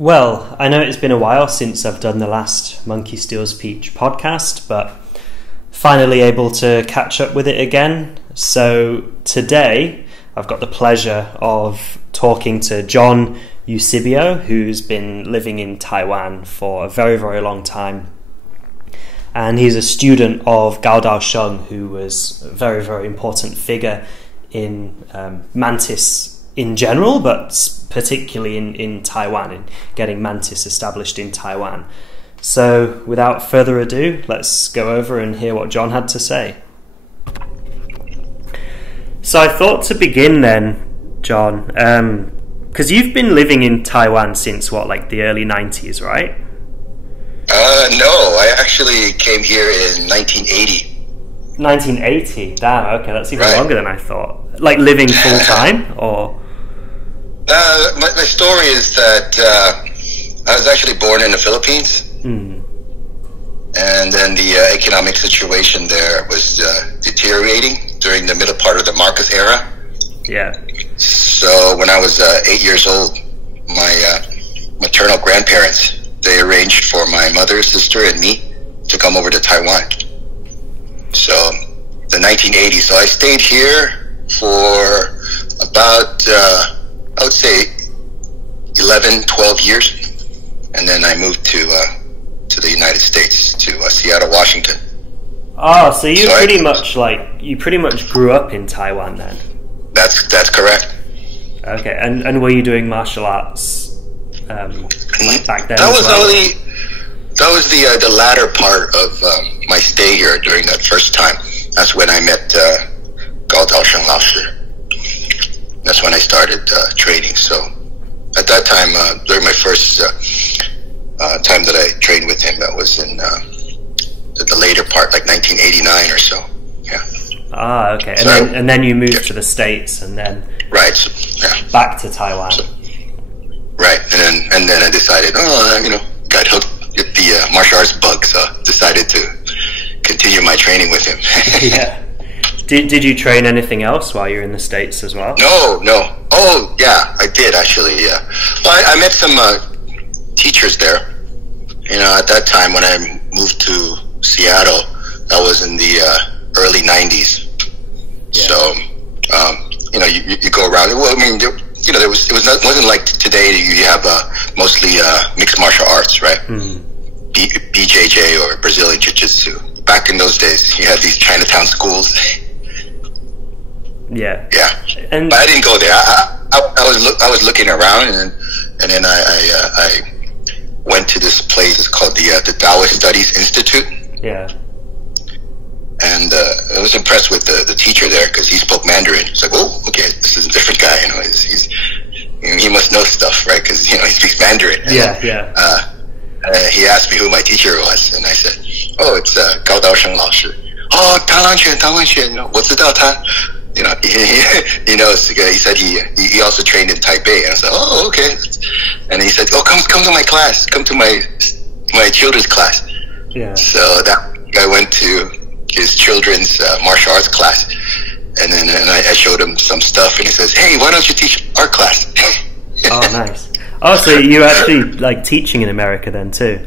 Well, I know it's been a while since I've done the last Monkey Steals Peach podcast, but finally able to catch up with it again. So today I've got the pleasure of talking to John Eusebio, who's been living in Taiwan for a very, very long time. And he's a student of Sheng, who was a very, very important figure in Mantis in general, but particularly in Taiwan, in getting Mantis established in Taiwan. So without further ado, let's go over and hear what John had to say. So I thought to begin then, John, because you've been living in Taiwan since what, like the early 90s, right? No, I actually came here in 1980. 1980? Damn, okay, that's even Right. longer than I thought. Like living full time, or? My story is that I was actually born in the Philippines, and then the economic situation there was deteriorating during the middle part of the Marcos era. Yeah. So when I was 8 years old, my maternal grandparents, they arranged for my mother, sister, and me to come over to Taiwan. So the 1980s. So I stayed here for about, I would say 11, 12 years. And then I moved to the United States, to Seattle, Washington. Oh, so you pretty much grew up in Taiwan then? That's correct. Okay, and were you doing martial arts back then? That was the latter part of my stay here during that first time. That's when I met Sheng. That's when I started training. So at that time, during my first time that I trained with him, that was in the later part, like 1989 or so. Yeah. Ah, okay. So and then you moved to the States, and then right. So, yeah. back to Taiwan. So, right, and then I decided, got hooked with the martial arts bug, so decided to continue my training with him. Yeah. Did you train anything else while you were in the States as well? No. Oh, yeah, I did actually. Yeah. Well, I met some teachers there. At that time when I moved to Seattle, that was in the early 90s. Yeah. So, you go around. Well, I mean, it wasn't like today. You have mostly mixed martial arts, right? BJJ or Brazilian Jiu-Jitsu. Back in those days, you had these Chinatown schools. Yeah. Yeah. But I didn't go there. I was looking around, and then I went to this place. It's called the Taoist Studies Institute. Yeah. And I was impressed with the teacher there because he spoke Mandarin. It's like, oh, okay, this is a different guy. He must know stuff, right? Because he speaks Mandarin. Yeah. He asked me who my teacher was, and I said, oh, it's Sheng 老师. Oh, 螳螂拳, 我知道他. He knows. He said he also trained in Taipei, and I said, oh, okay. And he said, oh, come to my class, come to my children's class. Yeah. So I went to his children's martial arts class, and then I showed him some stuff, and he says, hey, why don't you teach art class? Oh, nice. Oh, so you actually like teaching in America then too?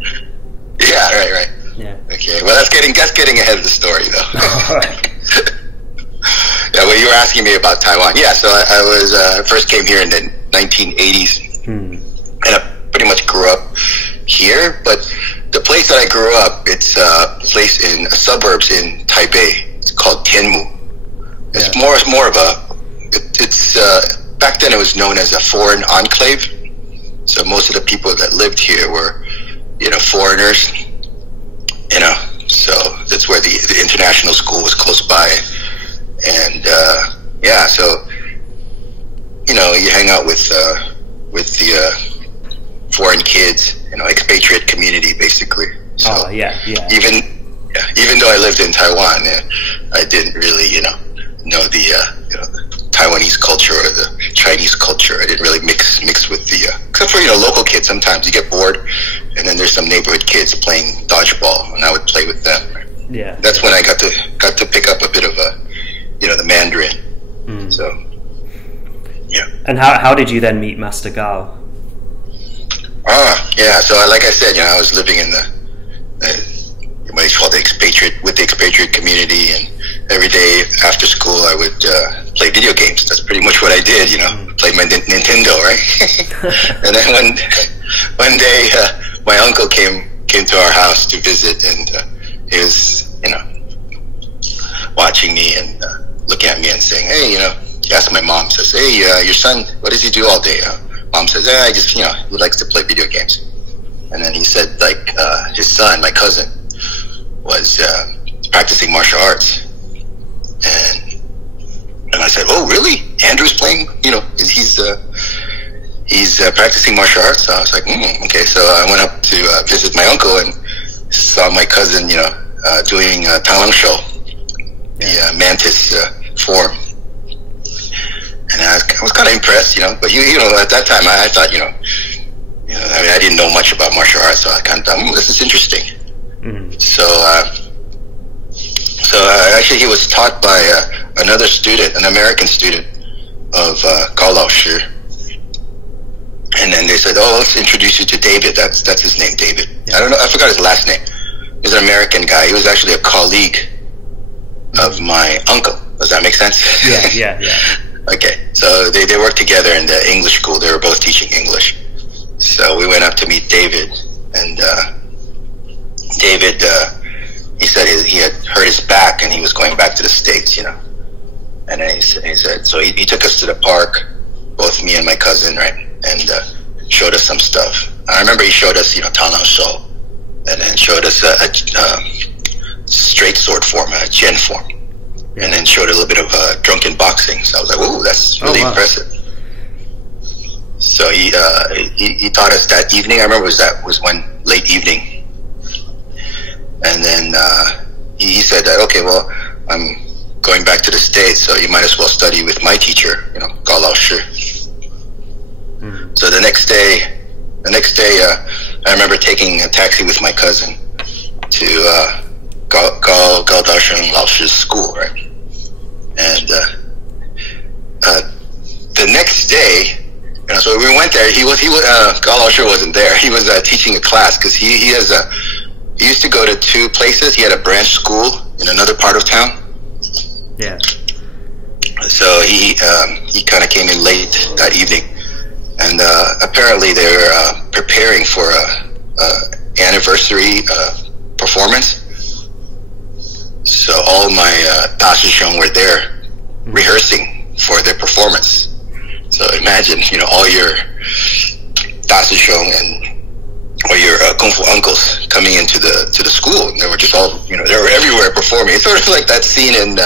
Yeah, right. Yeah. Okay, well that's getting ahead of the story though. All right. Yeah, well, you were asking me about Taiwan. Yeah, so I first came here in the 1980s, and I pretty much grew up here. But the place that I grew up, it's a place in suburbs in Taipei. It's called Tianmu. It's more of it's back then it was known as a foreign enclave. So most of the people that lived here were, foreigners. So that's where the international school was close by. And so you hang out with the foreign kids, expatriate community basically. So Oh, yeah. even though I lived in Taiwan, I didn't really know the Taiwanese culture or the Chinese culture. I didn't really mix with the except for local kids. Sometimes you get bored, and then there's some neighborhood kids playing dodgeball, and I would play with them. Yeah. That's when I got to pick up a bit of the Mandarin. So yeah. And how did you then meet Master Gao? Yeah, so like I said, I was living in the what is called the expatriate community, and every day after school I would play video games. That's pretty much what I did, play my Nintendo, right? And then one day my uncle came to our house to visit, and he was, watching me and looking at me and saying, hey, he asked my mom, says, hey, your son, what does he do all day? Mom says, I just, he likes to play video games. And then he said, like, his son, my cousin, was practicing martial arts. And I said, oh, really? Andrew's playing, he's practicing martial arts. So I was like, okay. So I went up to visit my uncle and saw my cousin, doing Talang show, the Mantis form. And I was kind of impressed, but at that time I thought, I didn't know much about martial arts, so I kind of thought, this is interesting. Mm-hmm. So actually he was taught by another student, an American student of Gao Lao Shi. And then they said, oh, let's introduce you to David. That's his name, David. Yeah. I don't know, I forgot his last name. He's an American guy. He was actually a colleague of my uncle. Does that make sense? Yeah. Okay, so they worked together in the English school. They were both teaching English. So we went up to meet David, and David, he said he had hurt his back and he was going back to the States, And then he said, so he took us to the park, both me and my cousin, right, and showed us some stuff. I remember he showed us, Talang Shou, and then showed us a straight sword form, a Jen form. Yeah. And then showed a little bit of drunken boxing. So I was like, "Ooh, that's really impressive." So he taught us that evening. I remember was one late evening, and then he said that, okay, well, I'm going back to the States, so you might as well study with my teacher, Gao Lao Shi. Mm-hmm. So the next day, I remember taking a taxi with my cousin to Gao Dasheng Lao Shi's school, right? And the next day, so we went there. Gao Lao Shi wasn't there. He was teaching a class because he used to go to two places. He had a branch school in another part of town. Yeah. So he kind of came in late that evening, and apparently they were preparing for a anniversary performance. So all my Dashi Sheng were there rehearsing for their performance. So imagine, all your Dashi Sheng and or your Kung Fu uncles coming into the school, and they were just all, they were everywhere performing. It's sort of like that scene in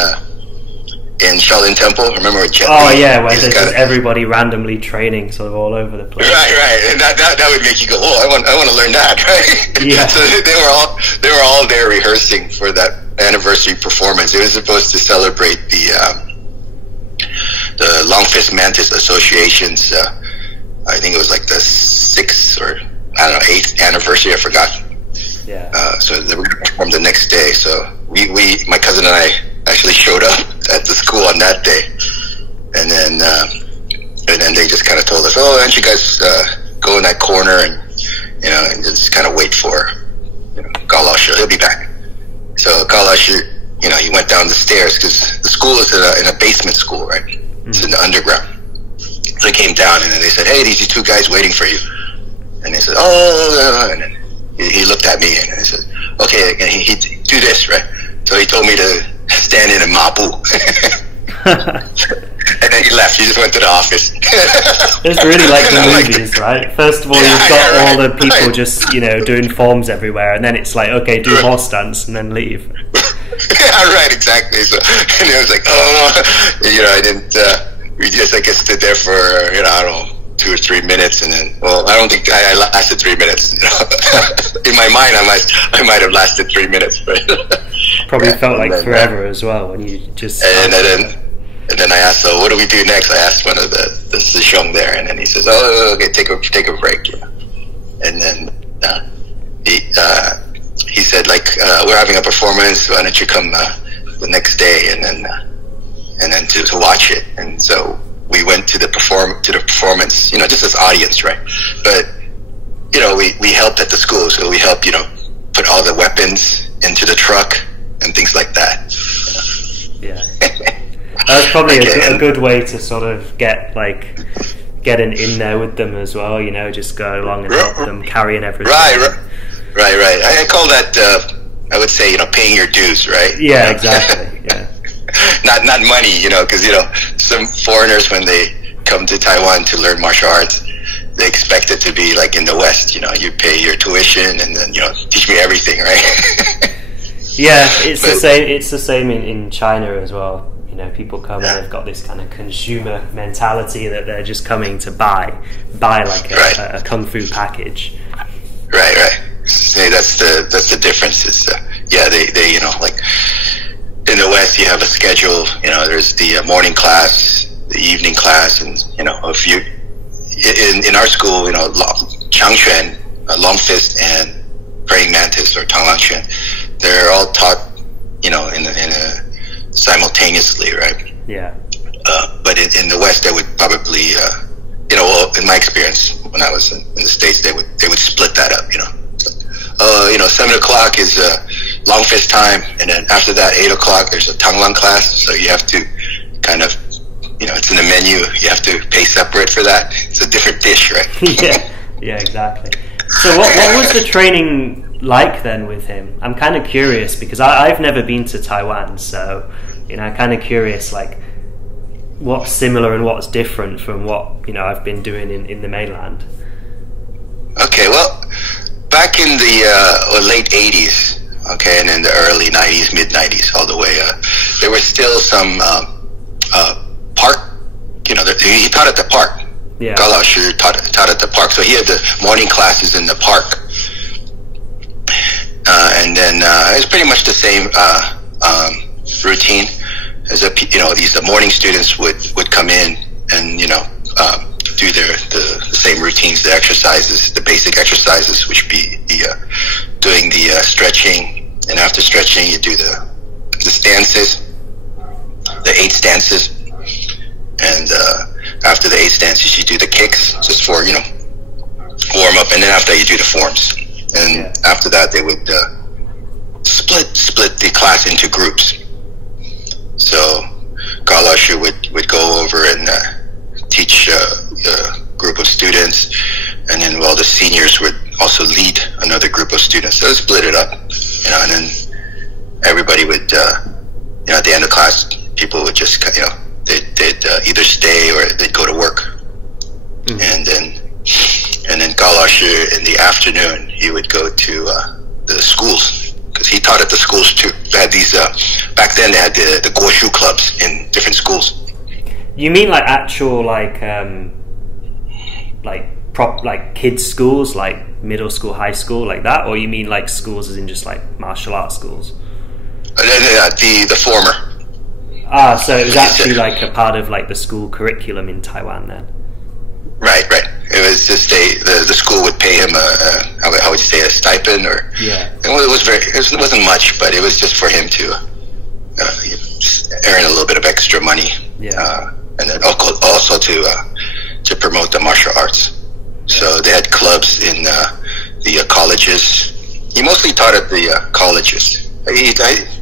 Shaolin Temple. Remember Jet Li? Oh yeah, where there's just everybody randomly training sort of all over the place. Right, and that would make you go, oh, I want to learn that, right? Yeah. So they were all there rehearsing for that anniversary performance. It was supposed to celebrate the Longfist Mantis Association's I think it was like the 6th or 8th anniversary, I forgot. Yeah. So they were going to perform the next day. So we my cousin and I actually showed up at the school on that day, and then they just kind of told us, oh, why don't you guys go in that corner and and just kind of wait for Gao Lao Shi. He'll be back. So Gao Lao Shi, he went down the stairs because the school is in a basement school, right? Mm-hmm. It's in the underground. So he came down, and then they said, hey, these are two guys waiting for you. And they said, oh, and then he looked at me, and he said, okay, and he do this, right? So he told me to stand in a mabu. And then he left. He just went to the office. It's really like the movies, right? First of all, you've got all the people just, doing forms everywhere, and then it's like, okay, do horse dance, and then leave. Yeah, right, exactly. So, and it was like, I didn't, we just, I guess, stood there for, I don't know, 2 or 3 minutes, and then, well, I don't think I lasted 3 minutes. In my mind, I might have lasted 3 minutes, but probably felt like forever as well when you just. And then I asked, so what do we do next? I asked one of the Sheng there, and then he says, oh, okay, take a break, And then he said, like, we're having a performance. Why don't you come the next day, and then to watch it? And so we went to the performance, just as audience, right? But we helped at the school. So we helped, put all the weapons into the truck and things like that. Yeah. That's probably a good way to sort of get in there with them as well, just go along and help them carrying everything. Right. I call that, I would say, paying your dues, right? Yeah, exactly. Yeah. not money, because, some foreigners, when they come to Taiwan to learn martial arts, they expect it to be like in the West, you pay your tuition and then, teach me everything, right? Yeah, it's the same in China as well. People come and they've got this kind of consumer mentality that they're just coming to buy like a kung fu package. Right. See, that's the difference. Is they like in the West you have a schedule. There's the morning class, the evening class, and if you in our school, Changquan, long fist, and praying mantis or Tanglang Quan, they're all taught, in a simultaneously, right? Yeah. But in the West, they would probably, in my experience, when I was in the States, they would split that up, 7 o'clock is long fist time, and then after that, 8 o'clock, there's a Tanglang class, so you have to kind of, it's in the menu, you have to pay separate for that. It's a different dish, right? Yeah, exactly. So what was the training like then with him? I'm kind of curious because I've never been to Taiwan, so I'm kind of curious like what's similar and what's different from what I've been doing in the mainland. Okay, well, back in the late 80s, okay, and in the early 90s, mid 90s, all the way, there was still some park. He taught at the park. Yeah. Gao Lao Shi taught at the park, so he had the morning classes in the park, and then it was pretty much the same routine. As these morning students would come in and do the same routines, the exercises, the basic exercises, which be doing the stretching, and after stretching you do the stances, the 8 stances, and after the 8 stances you do the kicks just for warm up, and then after you do the forms, and after that they would split the class into groups. So Gao Lao Shi would go over and teach a group of students, and then the seniors would also lead another group of students. So split it up, and then everybody would at the end of class, people would just they'd either stay or they'd go to work. And then Gao Lao Shi in the afternoon, he would go to the schools, because he taught at the schools too. They had these back then they had the Guoshu clubs in different schools. You mean like actual like kids schools, like middle school, high school, like that, or you mean like schools as in just like martial arts schools? The former. So it was actually like a part of like the school curriculum in Taiwan then. Right. It was just the school would pay him how would you say, a stipend, or it wasn't much, but it was just for him to earn a little bit of extra money, and then also to promote the martial arts. So they had clubs in the colleges. He mostly taught at the colleges.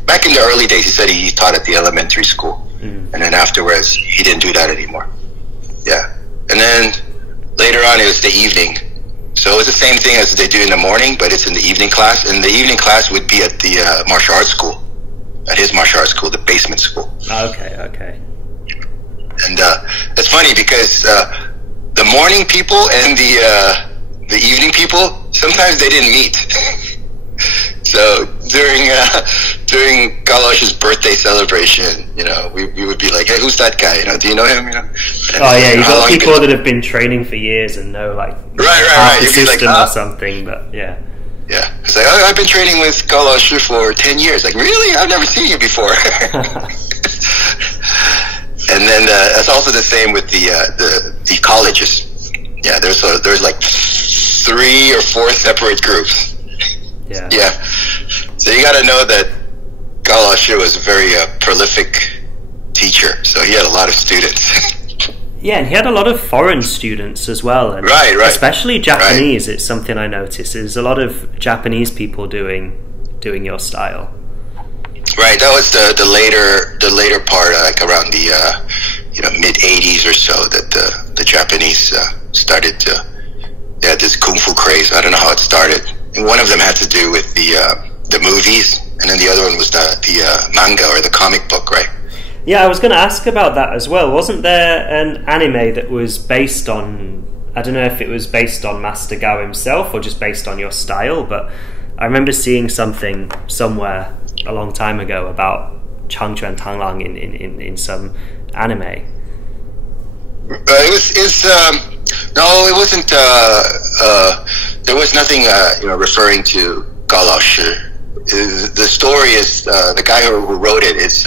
Back in the early days, he said he taught at the elementary school, and then afterwards he didn't do that anymore. Yeah, and then later on it was the evening. So it was the same thing as they do in the morning, but it's in the evening class. And the evening class would be at the martial arts school, at his martial arts school, the basement school. Okay. And it's funny because the morning people and the evening people, sometimes they didn't meet. So during Gao Lao Shi's birthday celebration, we would be like, "Hey, who's that guy? Do you know him?" And, you've got people that have been training for years and know like half the system or something. But yeah, it's like, I've been training with Gao Lao Shi for 10 years. Like, really? I've never seen you before. And then that's also the same with the colleges. Yeah, there's like 3 or 4 separate groups. Yeah. So you got to know that Gao Lao Shi was a very prolific teacher. So he had a lot of students. Yeah, and he had a lot of foreign students as well, and right. especially Japanese. It's something I noticed. There's a lot of Japanese people doing your style. Right, that was the later part, like around the mid '80s or so, that the Japanese started to this kung fu craze. I don't know how it started. And one of them had to do with the movies, and then the other one was the manga or the comic book, right? Yeah, I was going to ask about that as well. Wasn't there an anime that was based on, I don't know if it was based on Master Gao himself or just based on your style, but I remember seeing something somewhere a long time ago about Changquan Tanglang in some anime. No, it wasn't. There was nothing referring to Gao Lao Shi. The story is the guy who wrote it is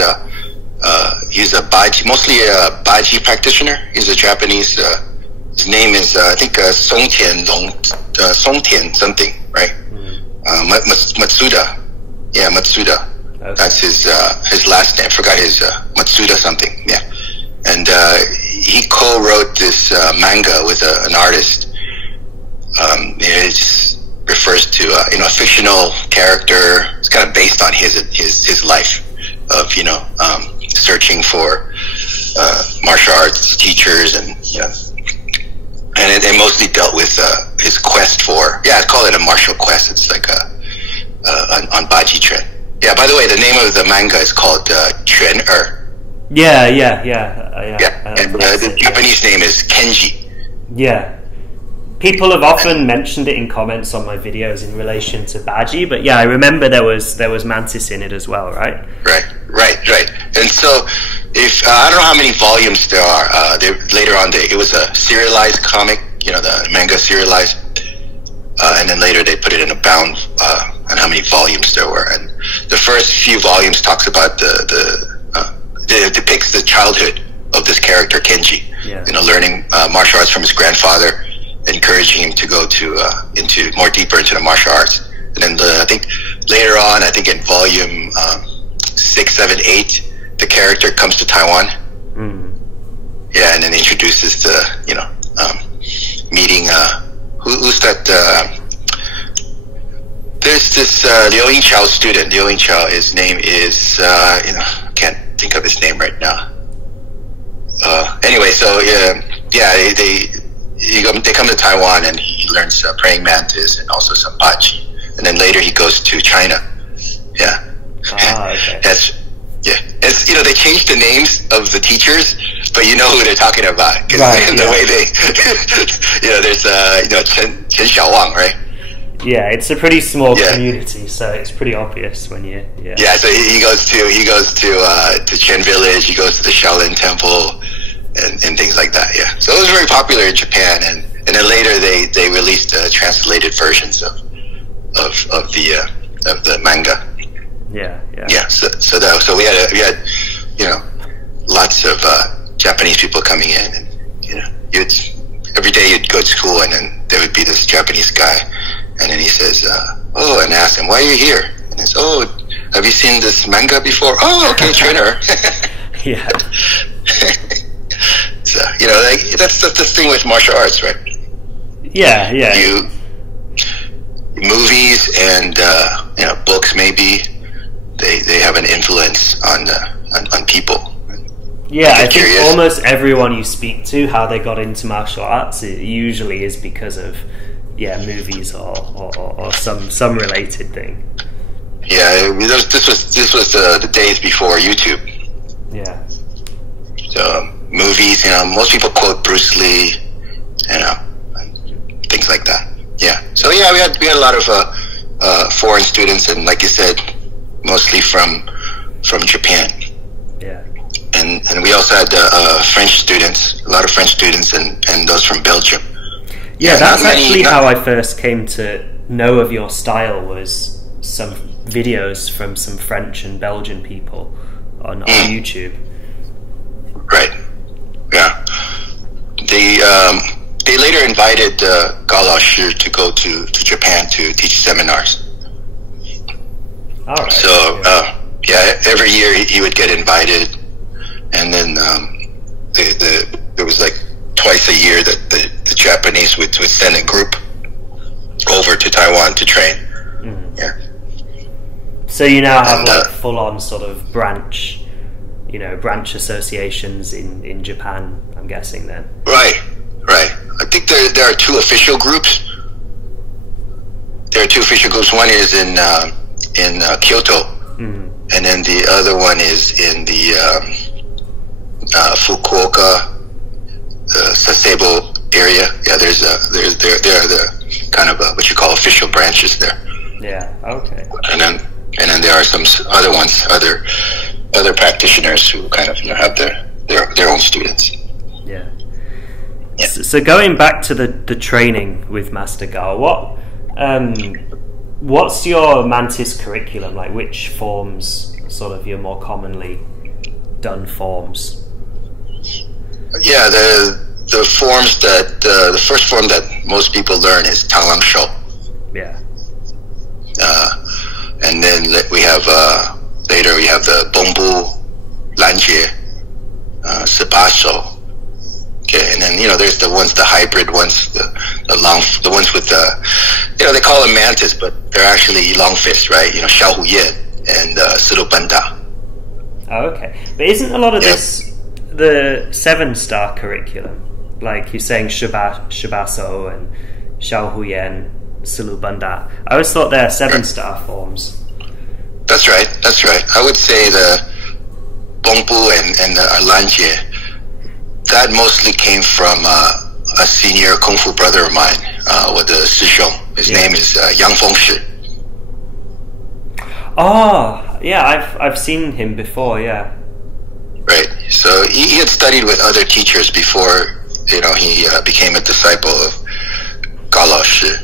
he's a Baji, mostly a Baji practitioner. He's a Japanese. His name is I think Songtian something, right? Matsuda. Yeah, Matsuda. Okay. That's his last name. I forgot his Matsuda something. Yeah, and he co-wrote this manga with an artist. It refers to a fictional character. It's kind of based on his life of searching for martial arts teachers, and it mostly dealt with his quest for I call it a martial quest. It's like on Baji trend. Yeah. By the way, the name of the manga is called Quan Er. Yeah. And the Japanese name is Kenji. Yeah. People have often mentioned it in comments on my videos in relation to Baji, but yeah, I remember there was Mantis in it as well, right? Right. And so, if I don't know how many volumes there are. Later on, it was a serialized comic. The manga serialized, and then later they put it in a bound on how many volumes there were. And the first few volumes talks about it depicts the childhood of this character Kenji. Yeah. Learning martial arts from his grandfather, encouraging him to go into more deeper into the martial arts. And then I think later on, I think in volume 6, 7, 8, the character comes to Taiwan. Yeah, and then introduces meeting who's that? There's this Liu Yingqiao student. Liu Yingqiao, his name is can't think of his name right now. Anyway, so they come to Taiwan, and he learns praying mantis and also some Baji, and then later he goes to China. Yeah. Okay. It's they changed the names of the teachers, but you know who they're talking about, because the way they there's Chen Xiaowang, right? Yeah, it's a pretty small community, so it's pretty obvious when you so he goes to Chen Village, he goes to the Shaolin Temple, and things like that. Yeah, so it was very popular in Japan, and then later they released translated versions of the manga. Yeah. So we had lots of Japanese people coming in, and every day you'd go to school, and then there would be this Japanese guy, and then he says, and I asked him, why are you here? And he says, have you seen this manga before? Oh, okay, trainer. Yeah. So that's the thing with martial arts, right? Yeah. Movies and books, maybe they have an influence on people. Yeah, I think almost everyone you speak to, how they got into martial arts, it usually is because of movies or some related thing. Yeah, this was the days before YouTube. Yeah. So movies, most people quote Bruce Lee, things like that. Yeah. So we had a lot of foreign students, and like you said, mostly from Japan. Yeah. And we also had French students, a lot of French students, and those from Belgium. Yeah, that's actually how I first came to know of your style, was some videos from some French and Belgian people on YouTube. Right. Yeah. They later invited Gao Lao Shi to go to Japan to teach seminars. All right. So every year he would get invited, and then there was like twice a year that the Japanese would send a group over to Taiwan to train. Yeah. So you now have like full-on sort of branch associations in Japan, I'm guessing then. Right. I think there are two official groups. There are two official groups. One is in Kyoto, and then the other one is in the Fukuoka, Sasebo area. Yeah, there are the kind of what you call official branches there. Yeah. Okay. And then there are some other ones, other practitioners who kind of have their own students. Yeah. So going back to the training with Master Gao, what's your Mantis curriculum like? Which forms are sort of your more commonly done forms? Yeah, the forms that the first form that most people learn is Tanglang Shou. Yeah. And then we have later we have the Bongbu, Lanjie, Sibaso. Okay, and then there's the hybrid ones, the ones with they call them mantis, but they're actually long fist, right? Xiao Hu Yan and Silu Banda. Oh, okay. But isn't a lot of this the 7-star curriculum? Like you're saying Shibaso and Xiao Hu Yan, Silu Banda. I always thought they're 7-star forms. That's right. I would say the Bongbu and the Lanjie, that mostly came from a senior Kung Fu brother of mine, with the Sishong. His name is Yang Fengshi. Oh, yeah, I've seen him before, yeah. Right. So he had studied with other teachers before, he became a disciple of Gao Lao Shi.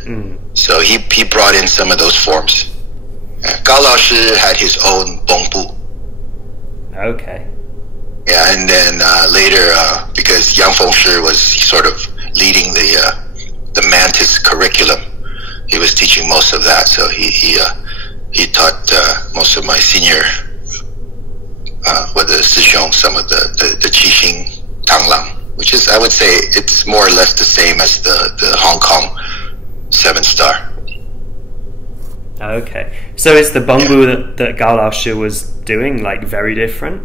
So he brought in some of those forms. Gao Lao Shi had his own Bongbu. Okay. Yeah, and then later, because Yang Fengshi was sort of leading the Mantis curriculum, he was teaching most of that. So he taught most of my senior, with the Sishong, some of the Qixing Tanglang, which is, I would say, it's more or less the same as the Hong Kong 7-star. Okay, so is the Bongbu that Gao Lao Shi was doing like very different?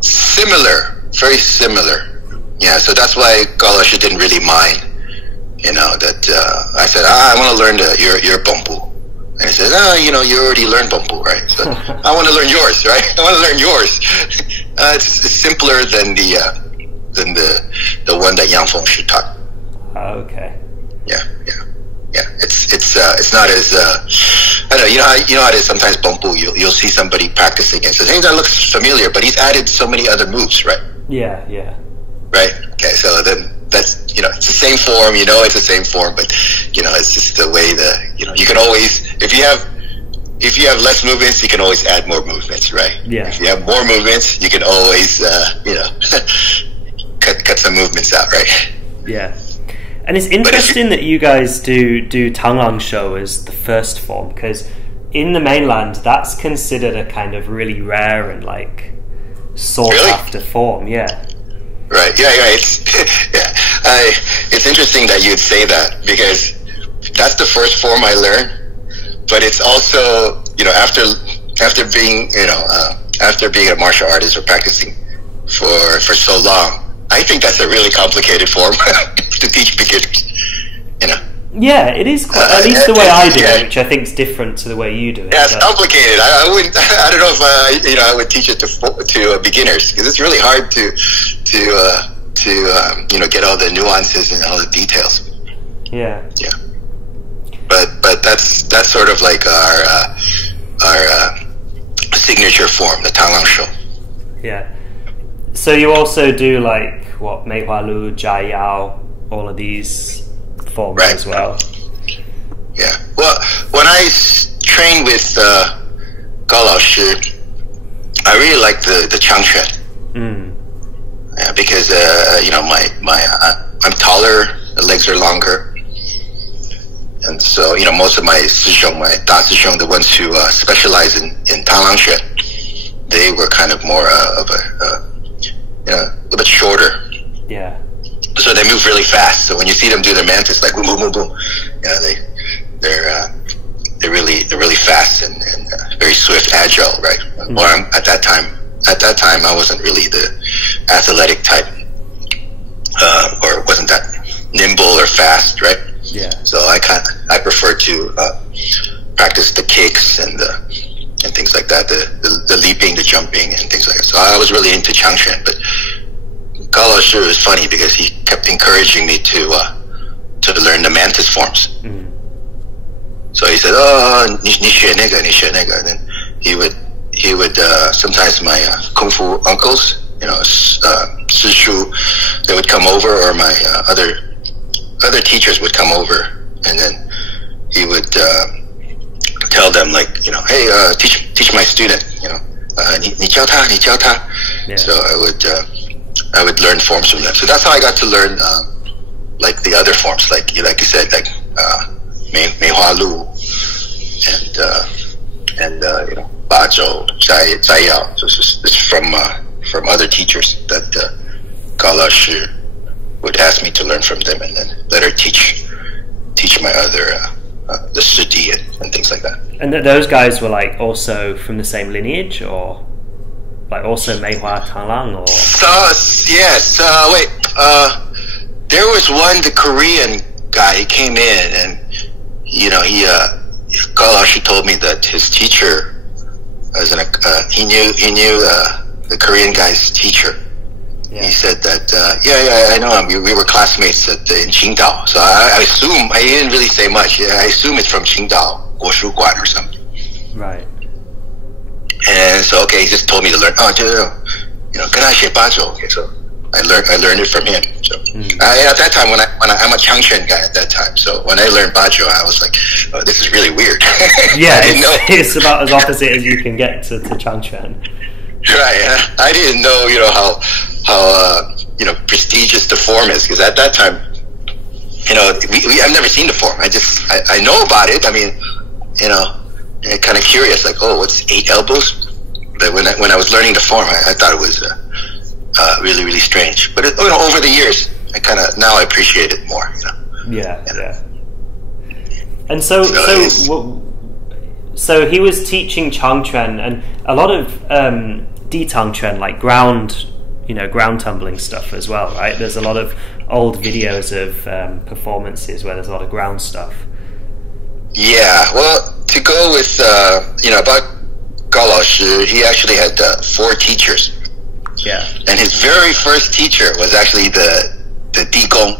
Similar, very similar. Yeah, so that's why Gao Lao Shi didn't really mind, that I said, I want to learn your Bongbu. And he says, you already learned Bongbu, right? So I want to learn yours, right? I want to learn yours. It's simpler than the one that Yang Fengshi taught. Okay. Yeah. It's not as I don't know. You know how it is. Sometimes Bongbu, you'll see somebody practicing and says, "Hey, that looks familiar," but he's added so many other moves, right? Yeah. Right. Okay. So then that's it's the same form. It's the same form, but it's just the way you can always if you have less movements, you can always add more movements, right? Yeah. If you have more movements, you can always cut some movements out, right? Yeah. And it's interesting that you guys do Tanglang Shou as the first form, because in the mainland that's considered a kind of really rare and like sought after form. Yeah. Right. Yeah. It's it's interesting that you'd say that, because that's the first form I learned, but it's also after being a martial artist or practicing for so long, I think that's a really complicated form to teach beginners. Yeah, it is quite. At least the way I do it, which I think is different to the way you do it. Yeah, it's complicated. I wouldn't. I don't know if I would teach it to beginners, because it's really hard to get all the nuances and all the details. Yeah. Yeah. But that's sort of like our signature form, the Tanglang Shou. Yeah. So you also do like Mei Hua Lu, Jai Yao, all of these forms as well. Yeah. Well, when I trained with Gao Lao Shi, I really like the Chang Quan. Yeah, because I'm taller, the legs are longer, and so most of my Sishong, my Da Sishong, the ones who specialize in Tanglang Quan, they were kind of more of a little bit shorter, Yeah. So they move really fast. So when you see them do their mantis, like boom, boom, boom, boom, yeah, they're really fast and very swift, agile, right? Mm-hmm. Or at that time, I wasn't really the athletic type, or wasn't that nimble or fast, right? Yeah. So I prefer to practice the kicks and things like that, the leaping, the jumping, and things like that. So I was really into Changquan, but Gao Shi is funny because he kept encouraging me to learn the mantis forms. Mm. So he said, "Oh, 你学那个," and then he would sometimes my kung fu uncles, Shishu, they would come over, or my other teachers would come over, and then he would tell them, like, hey, teach my student, 你教他. Yeah. So I would learn forms from them. So that's how I got to learn like the other forms, like you said, like Mei Hua Lu and Ba Zhou, Zai Yao. So it's from other teachers that Gao Shi would ask me to learn from them, and then let her teach my other the Shidi and things like that. And those guys were like also from the same lineage, or like also Mei Hua Tanglang, or? Yes. There was one, the Korean guy. He came in, and Gao Shi told me that his teacher was he knew the Korean guy's teacher. Yeah. He said that, I know him. We were classmates in Qingdao. So I assume, I didn't really say much. Yeah, I assume it's from Qingdao, Guoshu Guan or something. Right. And so, okay, he just told me to learn, can I say Bazhou? Okay, so I learned it from him. So at that time, when I'm a Changquan guy at that time, so when I learned Bazhou, I was like, oh, this is really weird. Yeah, it's about as opposite as you can get to Changquan. Right. I didn't know, how prestigious the form is, because at that time, I've never seen the form. I know about it. I mean, kind of curious, like, oh, what's 8 elbows? But when I was learning the form, I thought it was really, really strange. But over the years, now I appreciate it more. Yeah. And so he was teaching Changquan and a lot of Ditangquan, like ground tumbling stuff as well, right? There's a lot of old videos of performances where there's a lot of ground stuff. Yeah, well, to go with about Gao Shi, he actually had 4 teachers. Yeah, and his very first teacher was actually the Digong.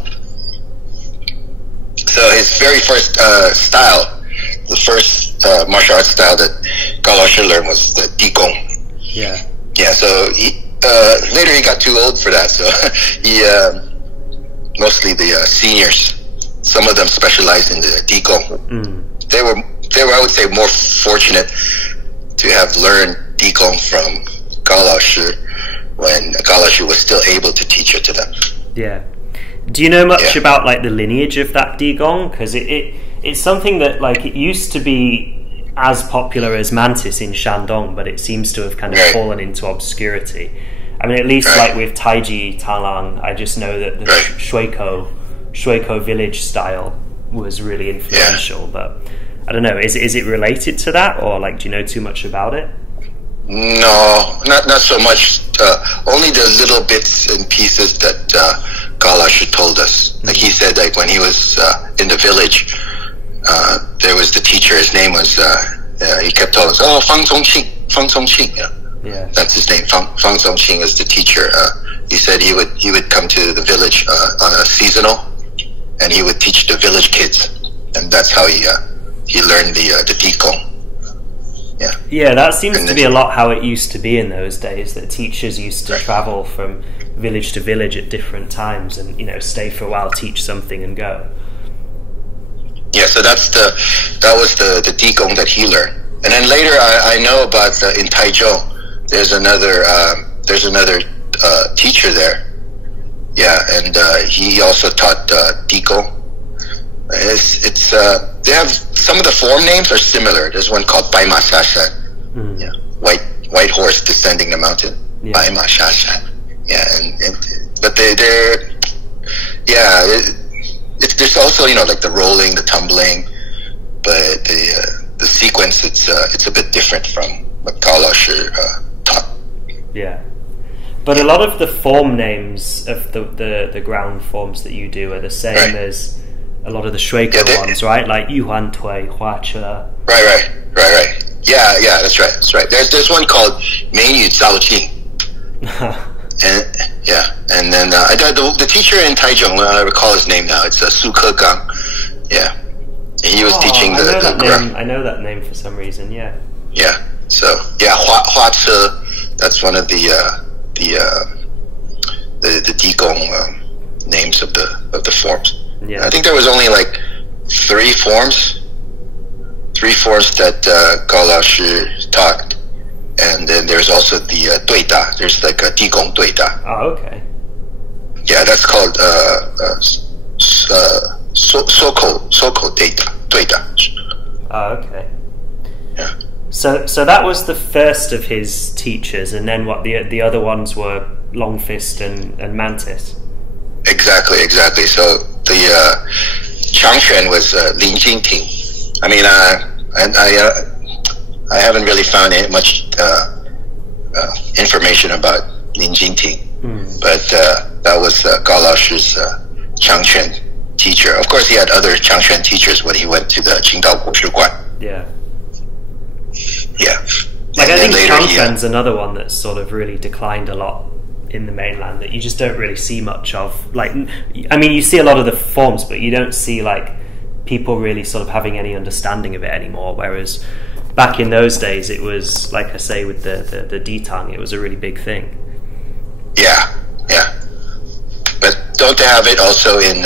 So his very first style, the first martial arts style that Gao Shi learned was the Digong. Yeah. So he later he got too old for that, so he mostly the seniors. Some of them specialized in the Digong. Mm. They were I would say more fortunate to have learned Digong from Gao Shi when Gao Shi was still able to teach it to them. Yeah. Do you know much about like the lineage of that Digong? Because it's something that like it used to be as popular as Mantis in Shandong, but it seems to have kind of fallen into obscurity. I mean, at least like with Taiji Talang, I just know that the Shuiko village style was really influential. But I don't know, is it related to that, or like do you know too much about it? No, not so much. Only the little bits and pieces that Gao Shi told us. Like he said, like when he was in the village, there was the teacher. His name was. He kept telling us, "Oh, Fang Zongqing." Yeah, that's his name. Fang Zongqing is the teacher. He said he would come to the village on a seasonal, and he would teach the village kids, and that's how he learned the Digong. Yeah, that seems to be a lot how it used to be in those days, that teachers used to travel from village to village at different times and, stay for a while, teach something and go. Yeah, so that was the Digong that he learned. And then later I know about in Taichung, there's another teacher there. Yeah, and he also taught Digong. It's they have some of the form names are similar. There's one called Bai Ma Sha Shan. Yeah, white horse descending the mountain. Yeah. Bai Ma Sha Shan. Yeah, and but they're yeah. There's also like the rolling, the tumbling, but the sequence it's a bit different from what Gao Laoshi taught. Yeah. But a lot of the form names of the ground forms that you do are the same as a lot of the Shuiko ones, right? Like Yuhuan Tui, Hua Che. Right. Yeah, that's right. There's one called Meiyu Zhao Jing. And then the teacher in Taichung, I recall his name now, it's Su Kegang. Yeah. He was teaching the ground. I know that name for some reason, yeah. Yeah. So, Hua Che, that's one of the Digong names of the forms. Yeah. I think there was only like three forms that Gao Laoshi taught, and then there's also the Duida. There's like a Digong Duida. Oh, okay. Yeah, that's called Soko Duida. Oh, okay. Yeah. So that was the first of his teachers, and then what the other ones were Long Fist and Mantis. Exactly. So the Changquan was Lin Jingting. I mean, I haven't really found much information about Lin Jingting, but that was Gao Laoshi's Changquan teacher. Of course, he had other Changquan teachers when he went to the Qingdao Guoshiguan. Yeah. Yeah. Like, I think Changquan's another one that's sort of really declined a lot in the mainland that you just don't really see much of. Like, I mean, you see a lot of the forms, but you don't see like people really sort of having any understanding of it anymore. Whereas back in those days, it was, like I say, with the Ditang, it was a really big thing. Yeah. But don't they have it also in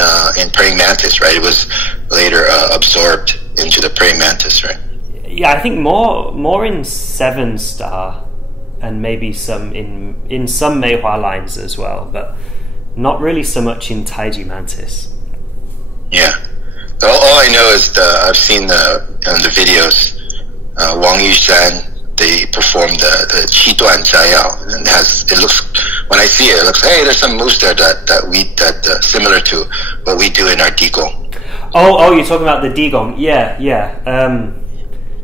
praying mantis, right? It was later absorbed into the praying mantis, right? Yeah, I think more in 7-star, and maybe some in some Meihua lines as well, but not really so much in Taiji Mantis. Yeah, all I know is I've seen the videos. Wang Yushan, they perform the Qi Duan Jia Yao, and it looks, when I see it looks, hey, there's some moves there that similar to what we do in our Digong. Oh, you're talking about the Digong? Yeah.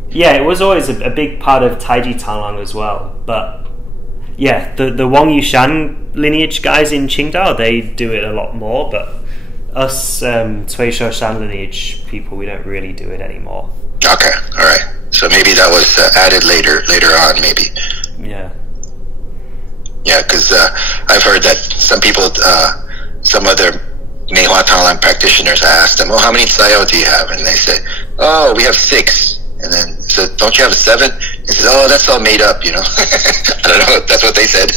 Yeah, it was always a big part of Taiji Tanlang as well. But yeah, the Wang Yushan lineage guys in Qingdao, they do it a lot more. But us Cui Shoshan lineage people, we don't really do it anymore. Okay, all right. So maybe that was added later on, maybe. Yeah. Yeah, because I've heard that some people, some other Meihua Tanlang practitioners, I asked them, how many Tsayo do you have? And they say, we have 6. And then, so don't you have 7? He says, that's all made up, I don't know, that's what they said.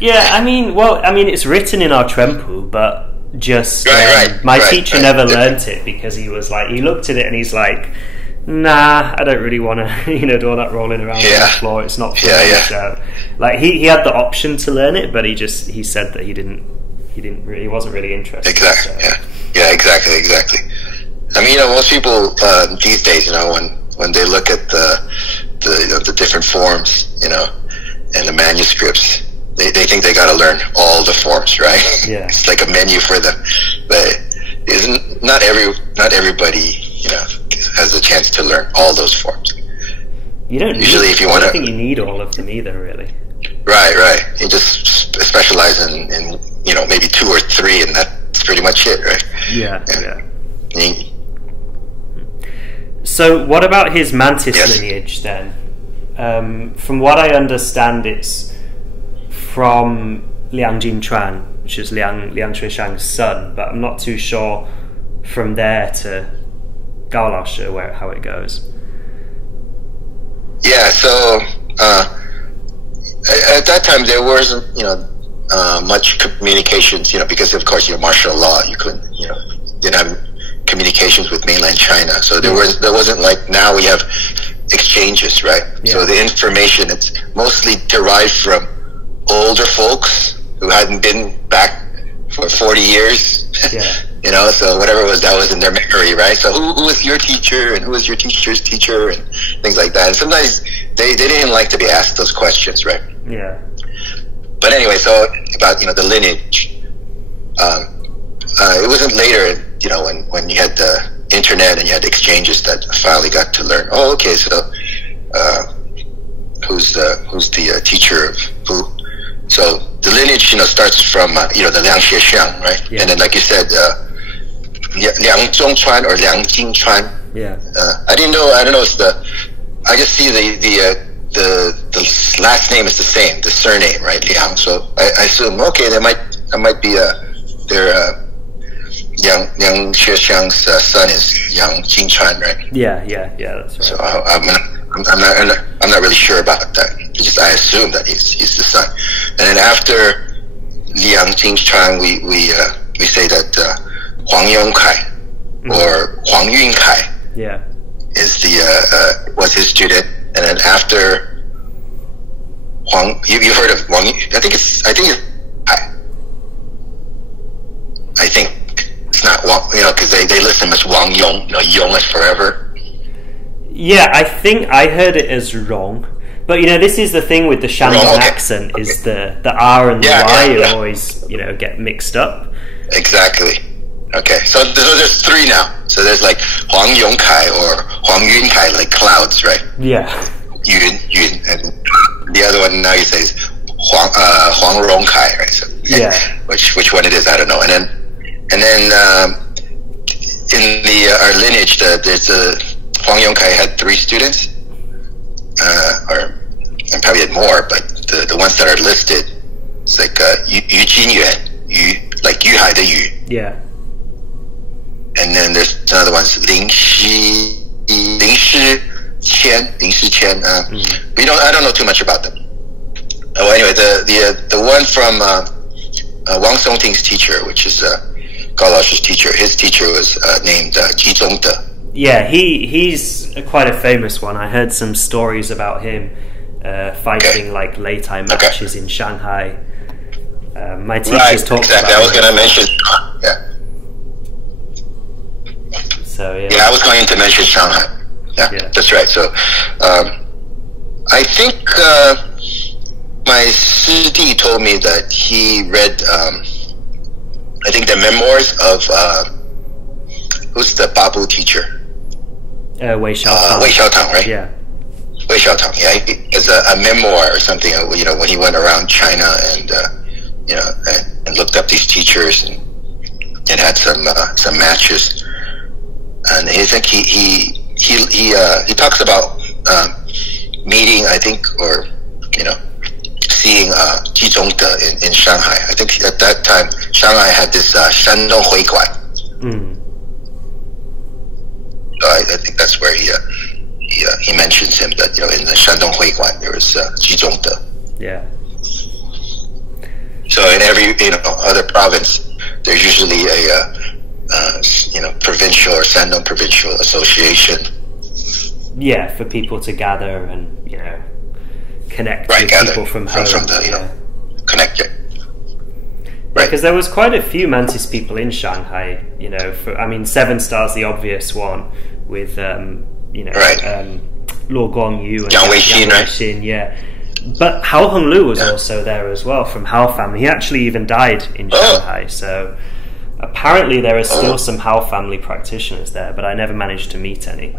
Yeah, I mean, it's written in our Trempu, but just my teacher never learnt it, because he was like, he looked at it and he's like, nah, I don't really want to, do all that rolling around on the floor. It's not for me. So, like, he had the option to learn it, but he said that he wasn't really interested. Exactly. So. Yeah, exactly. I mean, most people these days, when they look at the different forms, and the manuscripts, they think they got to learn all the forms, right? Yeah. It's like a menu for them, but not everybody, has a chance to learn all those forms. You don't. Usually, if you want to, I don't think you need all of them either, really. Right. You just specialize in maybe 2 or 3, and that's pretty much it, right? Yeah. So, what about his Mantis lineage then? From what I understand, it's from Liang Jingchuan, which is Liang Chuishang's son, but I'm not too sure from there to Gao Laoshi how it goes. Yeah, so at that time there wasn't much communications, because of course martial law, you couldn't, didn't have communications with mainland China, so there wasn't like now we have exchanges, right? Yeah. So the information, it's mostly derived from older folks who hadn't been back for 40 years. Yeah. So whatever it was, that was in their memory, right? So who was your teacher, and who was your teacher's teacher, and things like that. And sometimes they didn't like to be asked those questions, right? Yeah. But anyway, so about the lineage, It wasn't later, when you had the internet and you had exchanges that I finally got to learn. Oh, okay, so who's the teacher of who? So the lineage, starts from the Liang Sheng, right? Yeah. And then, like you said, Liang Zhongchuan or Liang Jingchuan. Yeah. I don't know. It's I just see the last name is the same, the surname, right? Liang. So I assume, okay, that might be their Liang Xuexiang's son is Yang Jingchuan, right? Yeah, that's right. So I'm not really sure about that. I assume that he's the son. And then after Liang Jingchuan, we say that Huang Yongkai or Huang Yunkai is was his student. And then after Huang, you've heard of Huang? I think it's it's not Wang, because they list him as Wang Yong. Yong is forever. Yeah, I think I heard it as wrong. But this is the thing with the Shandong accent, is the R and the Y always get mixed up. Exactly. Okay, so there's three now. So there's like Huang Yongkai or Huang Yunkai, like clouds, right? Yeah. Yun, and the other one now you say is Huang Rongkai, right? So which one it is, I don't know. And then in our lineage, there's Huang Yongkai had 3 students, and probably had more, but the ones that are listed, it's like Yu Jinyuan, like Yu Hai de Yu. Yeah. And then there's another one, Ling Shi Qian. I don't know too much about them. Oh, anyway, the one from Wang Songting's teacher, which is Gao Lao's teacher, his teacher was named Ji Zongde. Yeah, he's quite a famous one. I heard some stories about him fighting like late-time matches in Shanghai. My teachers talked about I was going to mention. Yeah. So yeah, I was going to mention Shanghai. Yeah, that's right. So I think my Sidi told me that he read I think the memoirs of who's the Babu teacher? Wei Xiaotang, right? Yeah. Wei Xiaotang, as a memoir or something. When he went around China and and looked up these teachers and had some matches. And I think he talks about meeting, I think, or seeing Ji Zongde in Shanghai. I think at that time Shanghai had this Shandong Huiguan. So I think that's where he mentions him, that in the Shandong Huiguan there was Ji Zongde. Yeah. So in every other province, there's usually a provincial or Shandong provincial association. Yeah, for people to gather and connect with people from home. From the connect it. Right, because there was quite a few Mantis people in Shanghai. Seven Star's the obvious one with Luo Guangyu and Yang Weixin, right? Yeah. But Hao Honglu was also there as well, from Hao family. He actually even died in Shanghai, so apparently there are still some Hao family practitioners there, but I never managed to meet any.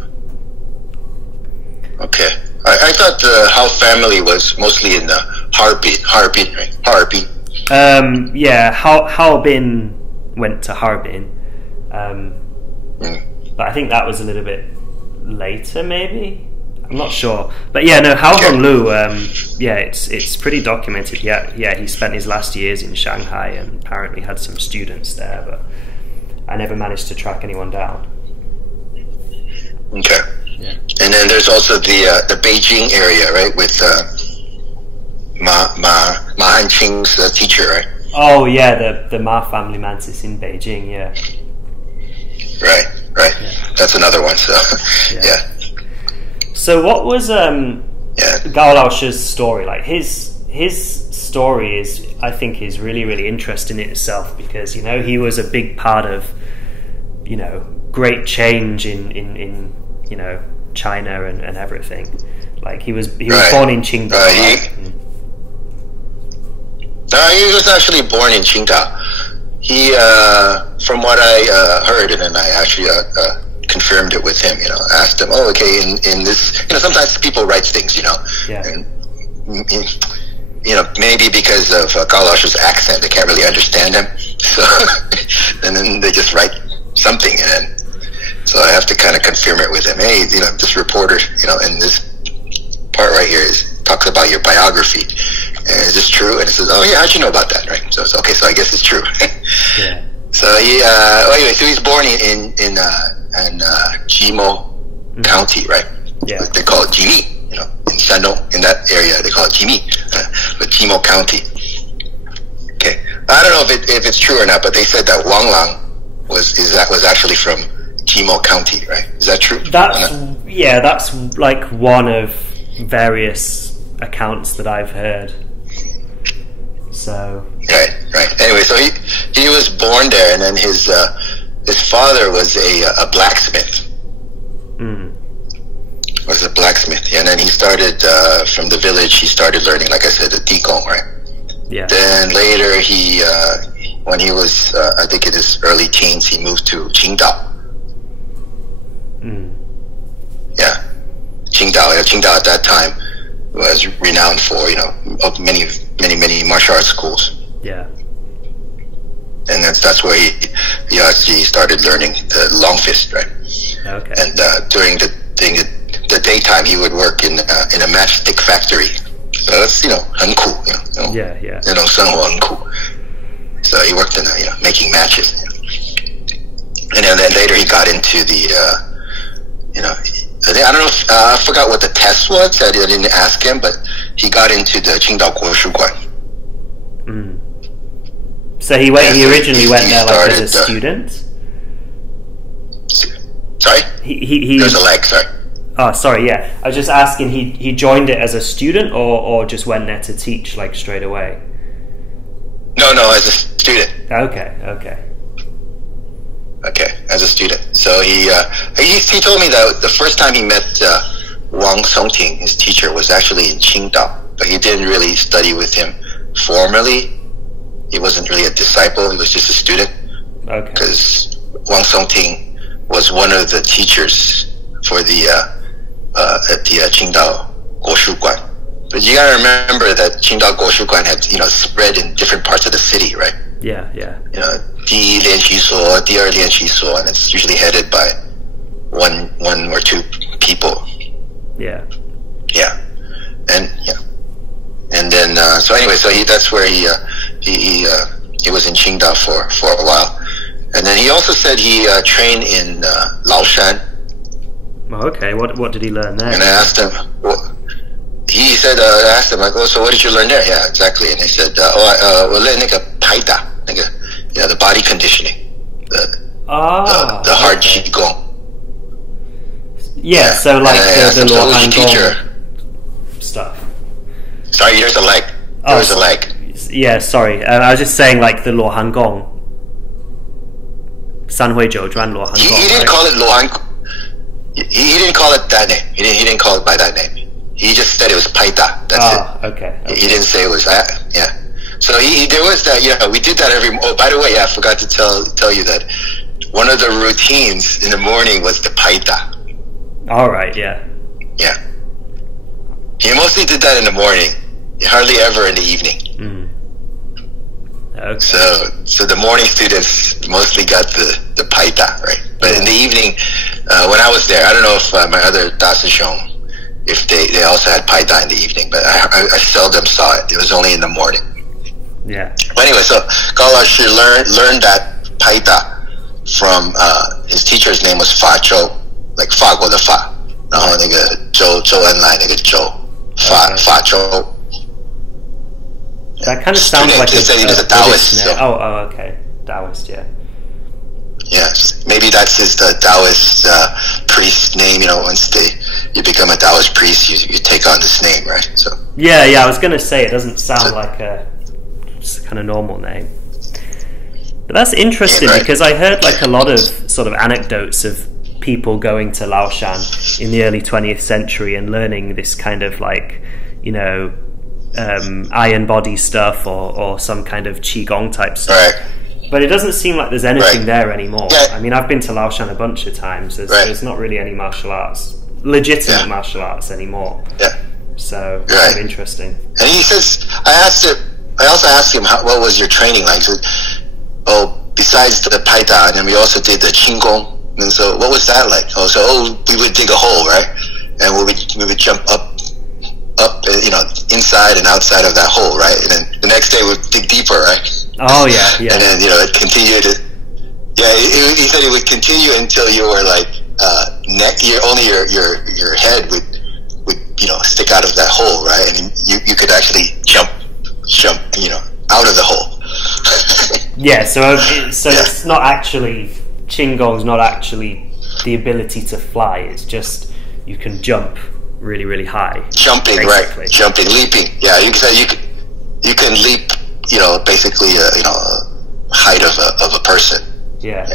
Okay. I thought the Hao family was mostly in the Harbin, right? Harbin. Harbin went to Harbin. But I think that was a little bit later, maybe? I'm not sure. But Hao Honglu, it's pretty documented. He spent his last years in Shanghai and apparently had some students there, but I never managed to track anyone down. Okay. Yeah. And then there's also the Beijing area, right, with Ma Hanqing's teacher, right? Oh yeah, the Ma family Mantis in Beijing, yeah. Right. Yeah. That's another one. So yeah. So what was Gao Lao's story like? His story I think is really, really interesting in itself, because he was a big part of great change in China and everything. Like he was born in Qingdao. He was actually born in Qingdao, he from what I heard, and then I actually confirmed it with him. Asked him, "Oh, okay, in this, sometimes people write things, and maybe because of Galash's accent, they can't really understand him, so and then they just write something, and then so I have to kind of confirm it with him. Hey, this reporter, in this part right here talks about your biography, and is this true? And it says, oh yeah, how'd you know about that, right? So it's okay, so I guess it's true. Yeah. So he anyway, so he's born in Jimo County, right? Yeah. They call it Jimi, in Shandong, in that area they call it Jimi, but Jimo County. Okay, I don't know if it's true or not, but they said that Wang Lang was actually from Jimo County, right? Is that true? That's like one of various accounts that I've heard. So right. Anyway, so he was born there, and then his father was a blacksmith. Was a blacksmith, and then he started from the village. He started learning, like I said, the Dikong, right? Yeah. Then later, he when he was I think in his early teens, he moved to Qingdao. Yeah, Qingdao. Qingdao at that time was renowned for many martial arts schools. Yeah. And that's where he actually started learning the long fist, right? Okay. And during the daytime, he would work in a matchstick factory. So that's 很苦, Yeah. 生活很苦. So he worked in making matches. And then later he got into the I don't know if, I forgot what the test was. I didn't ask him, but he got into the Qingdao Guoshuguan. So he originally went there like as a student? Sorry? He There's a lag, sorry. Oh, sorry, yeah. I was just asking, he joined it as a student or just went there to teach like straight away? No, as a student. Okay, as a student. So he told me that the first time he met Wang Songting, his teacher, was actually in Qingdao, but he didn't really study with him formally. He wasn't really a disciple. He was just a student. Okay. Because Wang Songting was one of the teachers for the at the Qingdao Guoshuguan. But you gotta remember that Qingdao Guoshuguan had spread in different parts of the city, right? Yeah. 第一练习所, 第二练习所, and it's usually headed by one or two people. Yeah. And then so anyway, so that's where he was in Qingdao for a while, and then he also said he trained in Laoshan. Oh, okay. What did he learn there? And I asked him. He said, I asked him, like, oh, so what did you learn there? Yeah, exactly. And he said,我练那个拍打, the body conditioning, the hard qigong. Yeah, so like the Luo teacher stuff. Sorry, there's a lag. There's a lag. Yeah, sorry. I was just saying like the Luo Hangong. 三会九传 Luo Hangong. He didn't call it Luo Hangong. He didn't call it that name. He didn't call it by that name. He just said it was Paita. That's it. Okay. He didn't say it was that. Yeah. So there was that. We did that every. Oh, by the way, I forgot to tell you that one of the routines in the morning was the Paita. All right. Yeah. Yeah. He mostly did that in the morning. Hardly ever in the evening. Okay. So the morning students mostly got the Paita, right? But in the evening, when I was there, I don't know if my other Dasashong, if they also had Paita in the evening, but I seldom saw it. It was only in the morning. Yeah. But anyway, so Galash learned that Paita from his teacher's name was Fa Zhou, like Fa Guo de Fa, 然后那个周恩来那个周 Fa Zhou. That kind of sounds like he said he was a Taoist. So. Oh, okay, Taoist, yeah. Yes, maybe that's the Taoist priest name. Once you become a Taoist priest, you take on this name, right? So. Yeah. I was gonna say it doesn't sound like a kind of normal name, but that's interesting because I heard like a lot of sort of anecdotes of people going to Laoshan in the early 20th century and learning this kind of like iron body stuff or some kind of qigong type stuff. Right. But it doesn't seem like there's anything Right. there anymore. Yeah. I mean, I've been to Laoshan a bunch of times. Right. There's not really any martial arts, legitimate Yeah. martial arts anymore. Yeah. So, Right. kind of interesting. And he says, I also asked him, what was your training like? He said, oh, besides the Paida, and we also did the Qinggong. And so, what was that like? We would dig a hole, right? And we would jump up, inside and outside of that hole, right? And then the next day we'd dig deeper, right? Oh, yeah, yeah. And then, it continued. He said it would continue until you were like, only your head would stick out of that hole, right? And you could actually jump, out of the hole. Yeah, so Yeah. it's not actually, Qinggong's not actually the ability to fly, it's just you can jump really, really high. Jumping, basically. right? Jumping, leaping. Yeah, you can say you can leap, basically, height of a person. Yeah.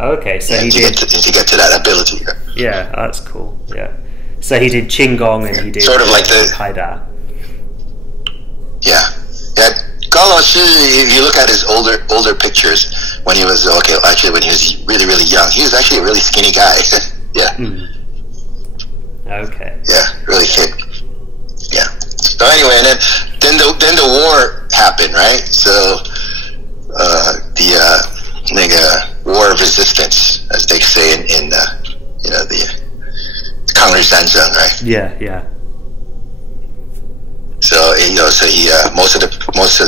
Okay, so he to did. to get to that ability. Yeah, that's cool. Yeah. So he did Qinggong and he did Sort of like the Haida. Yeah. Gao Laoshi, if you look at his older pictures when he was when he was really, really young, he was actually a really skinny guy. Yeah. Mm. Okay. Yeah, really fit. Yeah. So anyway, and then the war happened, right? So the war of resistance, as they say in the Kangri-Sanzeng, right? Yeah, yeah. So he most of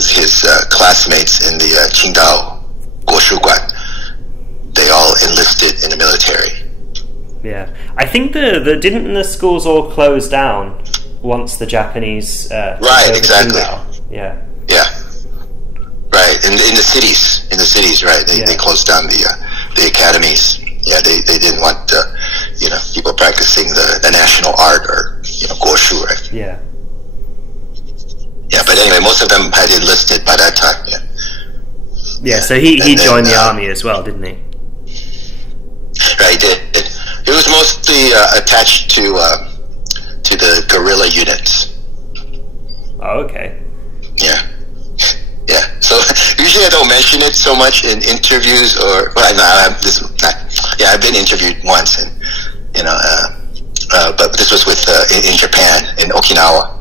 his classmates in the Qingdao Guoshuguan, they all enlisted in the military. Yeah. I think didn't the schools all close down once the Japanese took Right, over exactly. Qingdao? Yeah. Yeah. Right. In the cities, right? They closed down the academies. Yeah, they didn't want people practicing the national art or Guoshu, right? Yeah. Yeah, but anyway, most of them had enlisted by that time. Yeah. Yeah. So he joined the army as well, didn't he? Right, he did. He was mostly attached to the guerrilla units. Oh, okay. Yeah. Yeah. So usually I don't mention it so much in interviews I've been interviewed once, and but this was with in Japan, in Okinawa,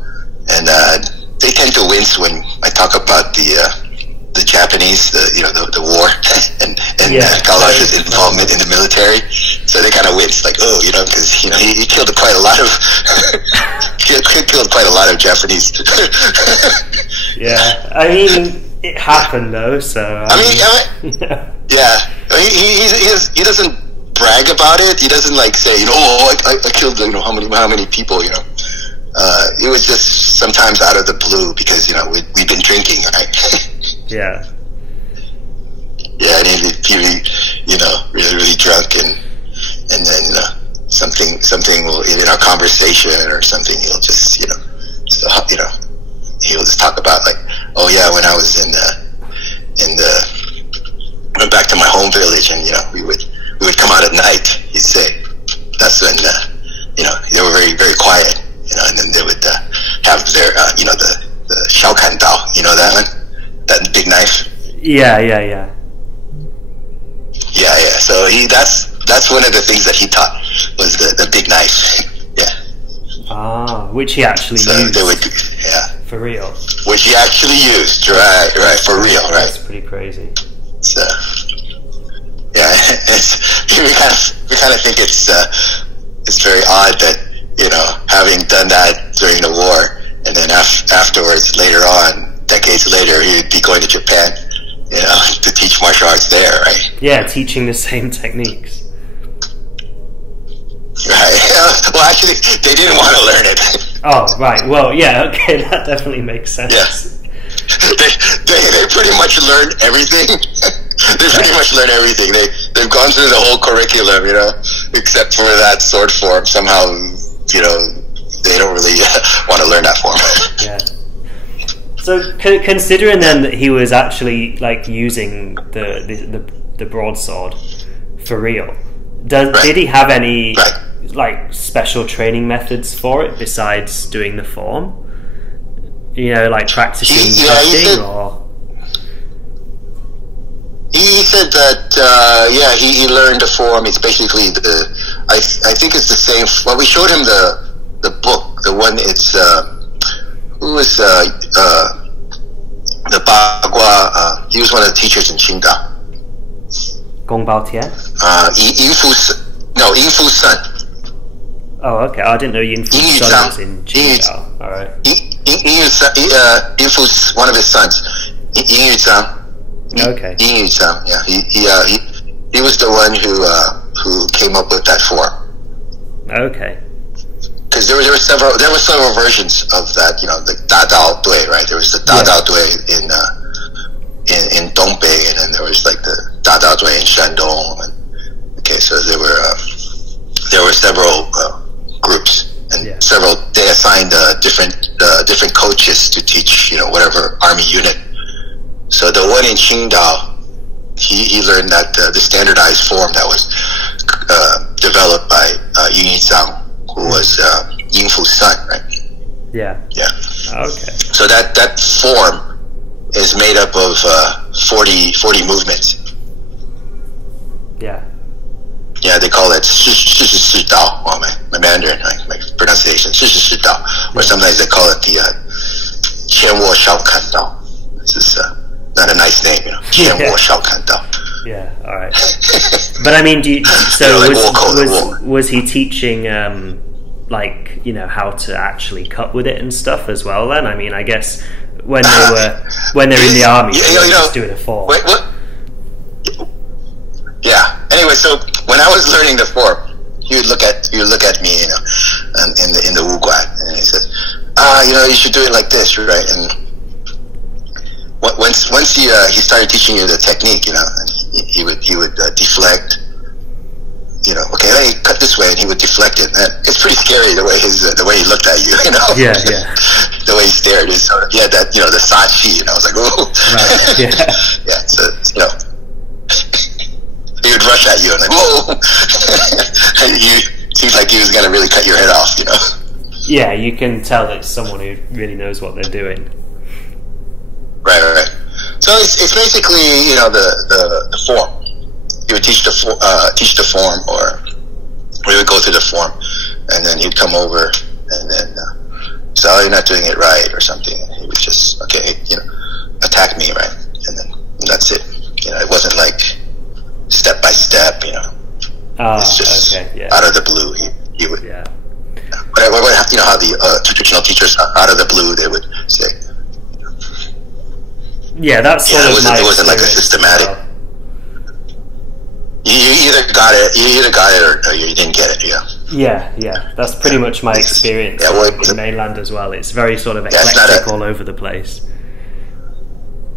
and they tend to wince when I talk about the Japanese, the war, and Gao Laoshi's involvement in the military. So they kind of wince, like, because he killed quite a lot of killed quite a lot of Japanese. Yeah, I mean, it happened though. So yeah, he doesn't brag about it. He doesn't like say, I killed how many people. It was just sometimes out of the blue because we've been drinking, right? Yeah. Yeah, and he'd be really, really drunk, and then something will, in our conversation or something, he'll just he'll just talk about, like, oh yeah, when I was went back to my home village, and we would come out at night. He'd say that's when they were very, very quiet, and then they would have their the Shaokan Dao, that one, that big knife. Yeah. Yeah. So that's one of the things that he taught was the big knife. Yeah. Ah, which he actually used. They would, for real. Which he actually used, right, for real, right. That's pretty crazy. So, yeah, we kind of think it's very odd that having done that during the war, and then afterwards, later on, decades later, he would be going to Japan, to teach martial arts there, right? Yeah, teaching the same techniques. Right. Well, actually, they didn't want to learn it. Oh, right. Well, yeah. Okay, that definitely makes sense. Yeah. They pretty much learned everything. They pretty much learned everything. They've gone through the whole curriculum, except for that sword form. Somehow, they don't really want to learn that form. Yeah. So, considering then that he was actually like using the broadsword for real, did he have any like special training methods for it besides doing the form? Like practicing cutting or? He said that he learned the form. It's basically I think it's the same. Well, we showed him the book, the one. It's who was the Bagua. He was one of the teachers in Qingdao. Gong Bao Tian? Yin Fu's son. Oh, okay. I didn't know Yin Fu's son was in Qingdao. All right. Yin Fu's one of his sons. Yin Yuzhang. Okay. Yin Yuzhang. Yeah. He was the one who came up with that form. Okay. Because there were several versions of that. You know, the Da Dao Dui, right? There was the Da Dao Dui in Dongbei, and then there was like the Da Dao Dui in Shandong. Okay, so there were several groups, and several. They assigned different coaches to teach, you know, whatever army unit. So the one in Qingdao, he learned that the standardized form that was developed by Yin Yizhang, who was Yin Fu's son, right? Yeah. Yeah. Okay. So that form is made up of 40 movements. Yeah. Yeah, they call it shi dao. Well, my Mandarin, my pronunciation, shi dao. Or sometimes they call it the 千卧小砍刀. This is not a nice name, you know. 千卧小砍刀. Yeah, all right. But I mean, was he teaching like, you know, how to actually cut with it and stuff as well? Then I mean, I guess when they're in the army, they're just doing a form. Yeah. Anyway, so when I was learning the form, he would look at me, you know, in the wuguan, and he said, you know, you should do it like this, right? And once he started teaching you the technique, you know, and he would deflect, you know, okay, let me cut this way, and he would deflect it. And it's pretty scary the way he looked at you, you know. Yeah, yeah. The way he stared is sort of, he had that, you know, the sachi, and I was like, oh, right, yeah, yeah. So, you know, he would rush at you and like, whoa, and seems like he was gonna really cut your head off, you know. Yeah, you can tell it's someone who really knows what they're doing. Right. So it's basically, you know, the form. He would teach the form, or we would go through the form, and then he'd come over, and then say, oh, you're not doing it right, or something. And he would just, okay, you know, attack me, right, and then that's it. You know, it wasn't like step by step, you know. It's just out of the blue. He would. Yeah. Whatever, you know how the traditional teachers, out of the blue, they would say. Yeah, that's sort of it wasn't like a systematic. Well. You either got it or you didn't get it. Yeah. Yeah. That's pretty much my experience in mainland as well. It's very sort of eclectic all over the place.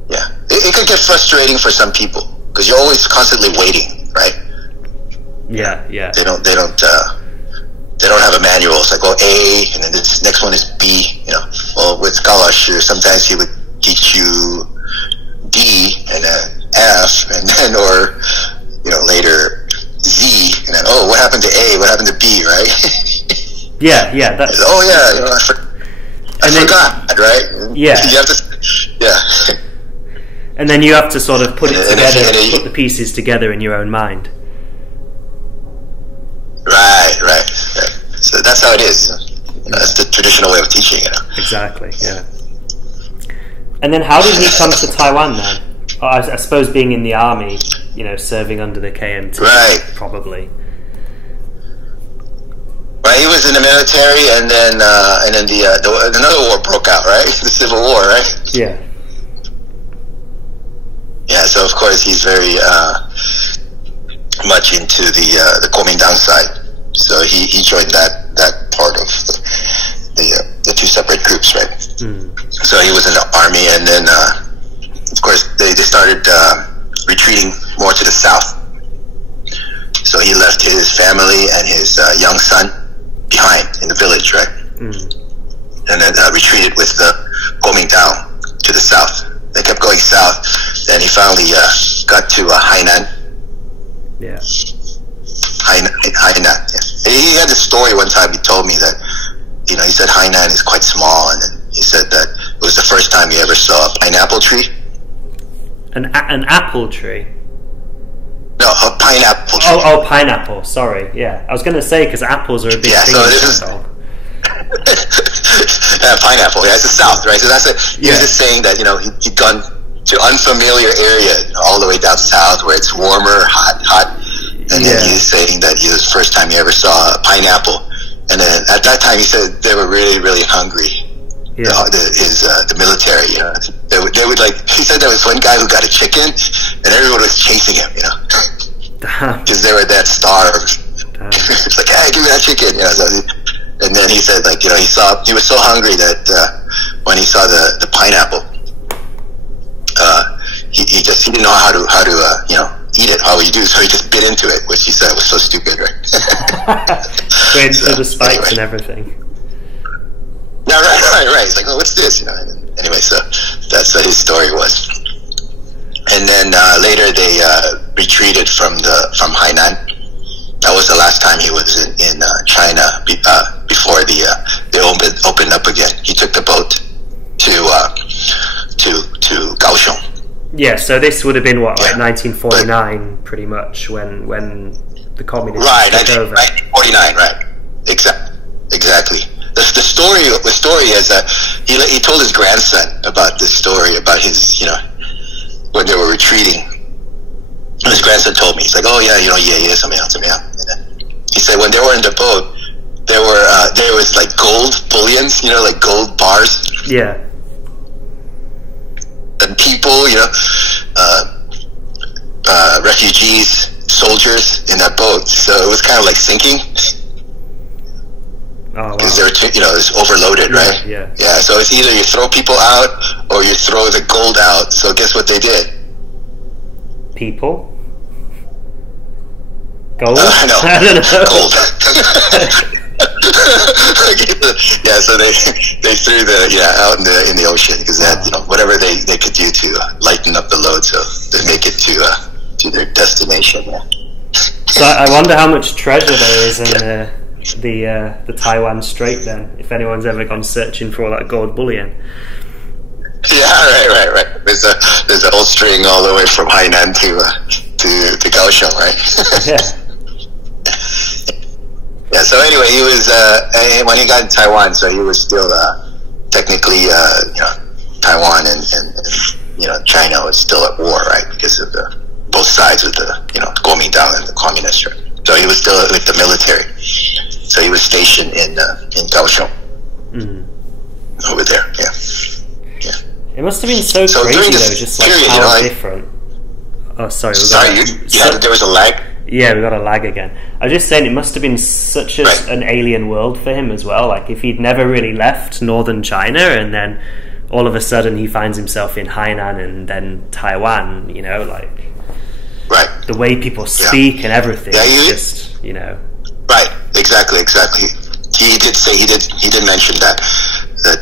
Yeah, it could get frustrating for some people because you're always constantly waiting, right? Yeah. They don't have a manual. It's like, well, A, and then this next one is B. You know, well, with Galashu, sometimes he would teach you D and then F, and then or you know later Z, and then what happened to A? What happened to B? Right? Yeah. That's I forgot, right? Yeah. You have to. Yeah. And then you have to sort of put it together, put the pieces together in your own mind. Right. So that's how it is. You know, that's the traditional way of teaching, you know. Exactly, yeah. And then how did he come to Taiwan then? I suppose being in the army, you know, serving under the KMT, right? Probably. Right, he was in the military, and then another war broke out, right? The Civil War, right? Yeah. Yeah, so of course he's very much into the Kuomintang side. So he joined that part of the two separate groups, right? Mm. So he was in the army, and then of course they started retreating more to the south. So he left his family and his young son behind in the village, right? Mm. And then retreated with the Kuomintang to the south. They kept going south. Then he finally got to Hainan. Yeah. Hainan. Yeah. He had a story one time. He told me that, you know, he said Hainan is quite small, and then he said that it was the first time he ever saw a pineapple tree. An apple tree? No, a pineapple tree. Oh, pineapple. Sorry. Yeah, I was going to say because apples are a big thing so in this is Shandong. pineapple. Yeah, it's the South, right? So that's he was just saying that he'd gone to unfamiliar area all the way down south where it's warmer, hot, and then he was saying that it was the first time he ever saw a pineapple, and then at that time he said they were really, really hungry. Yeah. The military, they would like. He said there was one guy who got a chicken, and everyone was chasing him, because they were that starved. It's like, hey, give me that chicken, So, and then he said, like, he was so hungry that when he saw the pineapple, he didn't know how to eat it. How would you do? So he just bit into it, which he said was so stupid, right? Straight into the spikes and everything. No, right. He's like, oh, what's this? Anyway, so that's what his story was. And then later they retreated from Hainan. That was the last time he was in China before they opened up again. He took the boat to Kaohsiung. Yeah, so this would have been what, like 1949, pretty much, when the communists took over. 1949, right? Exactly. The story is that he told his grandson about this story about his when they were retreating. His grandson told me, he's like, oh yeah, something else. And then he said when they were in the boat, there was like gold bullions, like gold bars. Yeah. And people, refugees, soldiers in that boat. So it was kind of like sinking. Because they were, it's overloaded, right? Yeah. Yeah. So it's either you throw people out or you throw the gold out. So guess what they did? People. Gold? No. I don't know. Gold. Yeah, so they threw out in the ocean because they had whatever they could do to lighten up the load, so they make it to their destination. Yeah. So I wonder how much treasure there is in the Taiwan Strait then, if anyone's ever gone searching for all that gold bullion. Yeah, right. There's a whole string all the way from Hainan to Kaohsiung, right? Yeah. Yeah. So anyway, he was when he got to Taiwan, so he was still technically Taiwan and China was still at war, right? Because of both sides of the Kuomintang and the communists. Right? So he was still with the military. So he was stationed in Kaohsiung over there. Yeah. It must have been so crazy though, just like period, how different. Oh, sorry. There was a lag. Yeah, we got a lag again. I was just saying it must have been such an alien world for him as well. Like if he'd never really left northern China, and then all of a sudden he finds himself in Hainan and then Taiwan. Right. The way people speak and everything. Right. Exactly. He did mention that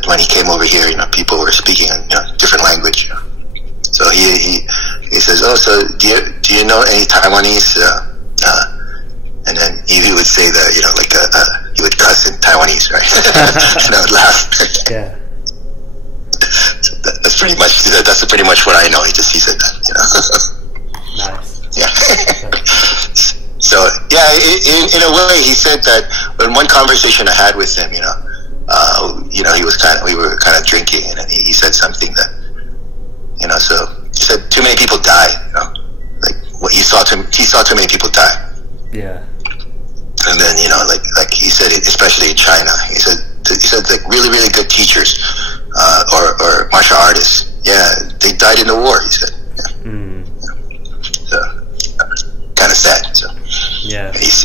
when he came over here, people were speaking a different language. So he says, oh, so do you know any Taiwanese? And then he would say that he would cuss in Taiwanese, right? And I would laugh. Yeah. That's pretty much what I know. He said that. Nice. Yeah. So in a way, he said that in one conversation I had with him, we were kind of drinking, and he said something that, so he said too many people die, like what he saw too many people die. Yeah. And then like he said, especially in China, he said like really, really good teachers or martial artists, they died in the war. He said. So kind of sad. So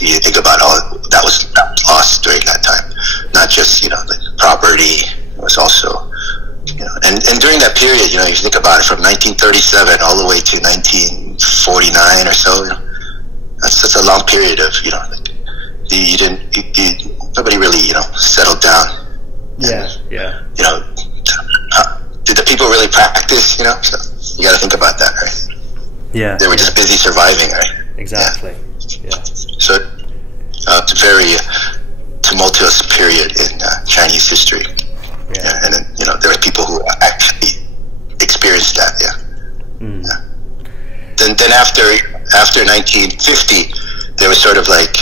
you think about all that was lost during that time, not just the property. It was also and during that period, you think about it, from 1937 all the way to 1949 or so. That's such a long period of nobody really settled down. Yeah. Did the people really practice? So you got to think about that, right? Yeah. They were just busy surviving, right? Exactly. Yeah. So it's a very tumultuous period in Chinese history. Yeah. And then there were people who actually experienced that. Yeah. Then after after 1950, there was sort of like,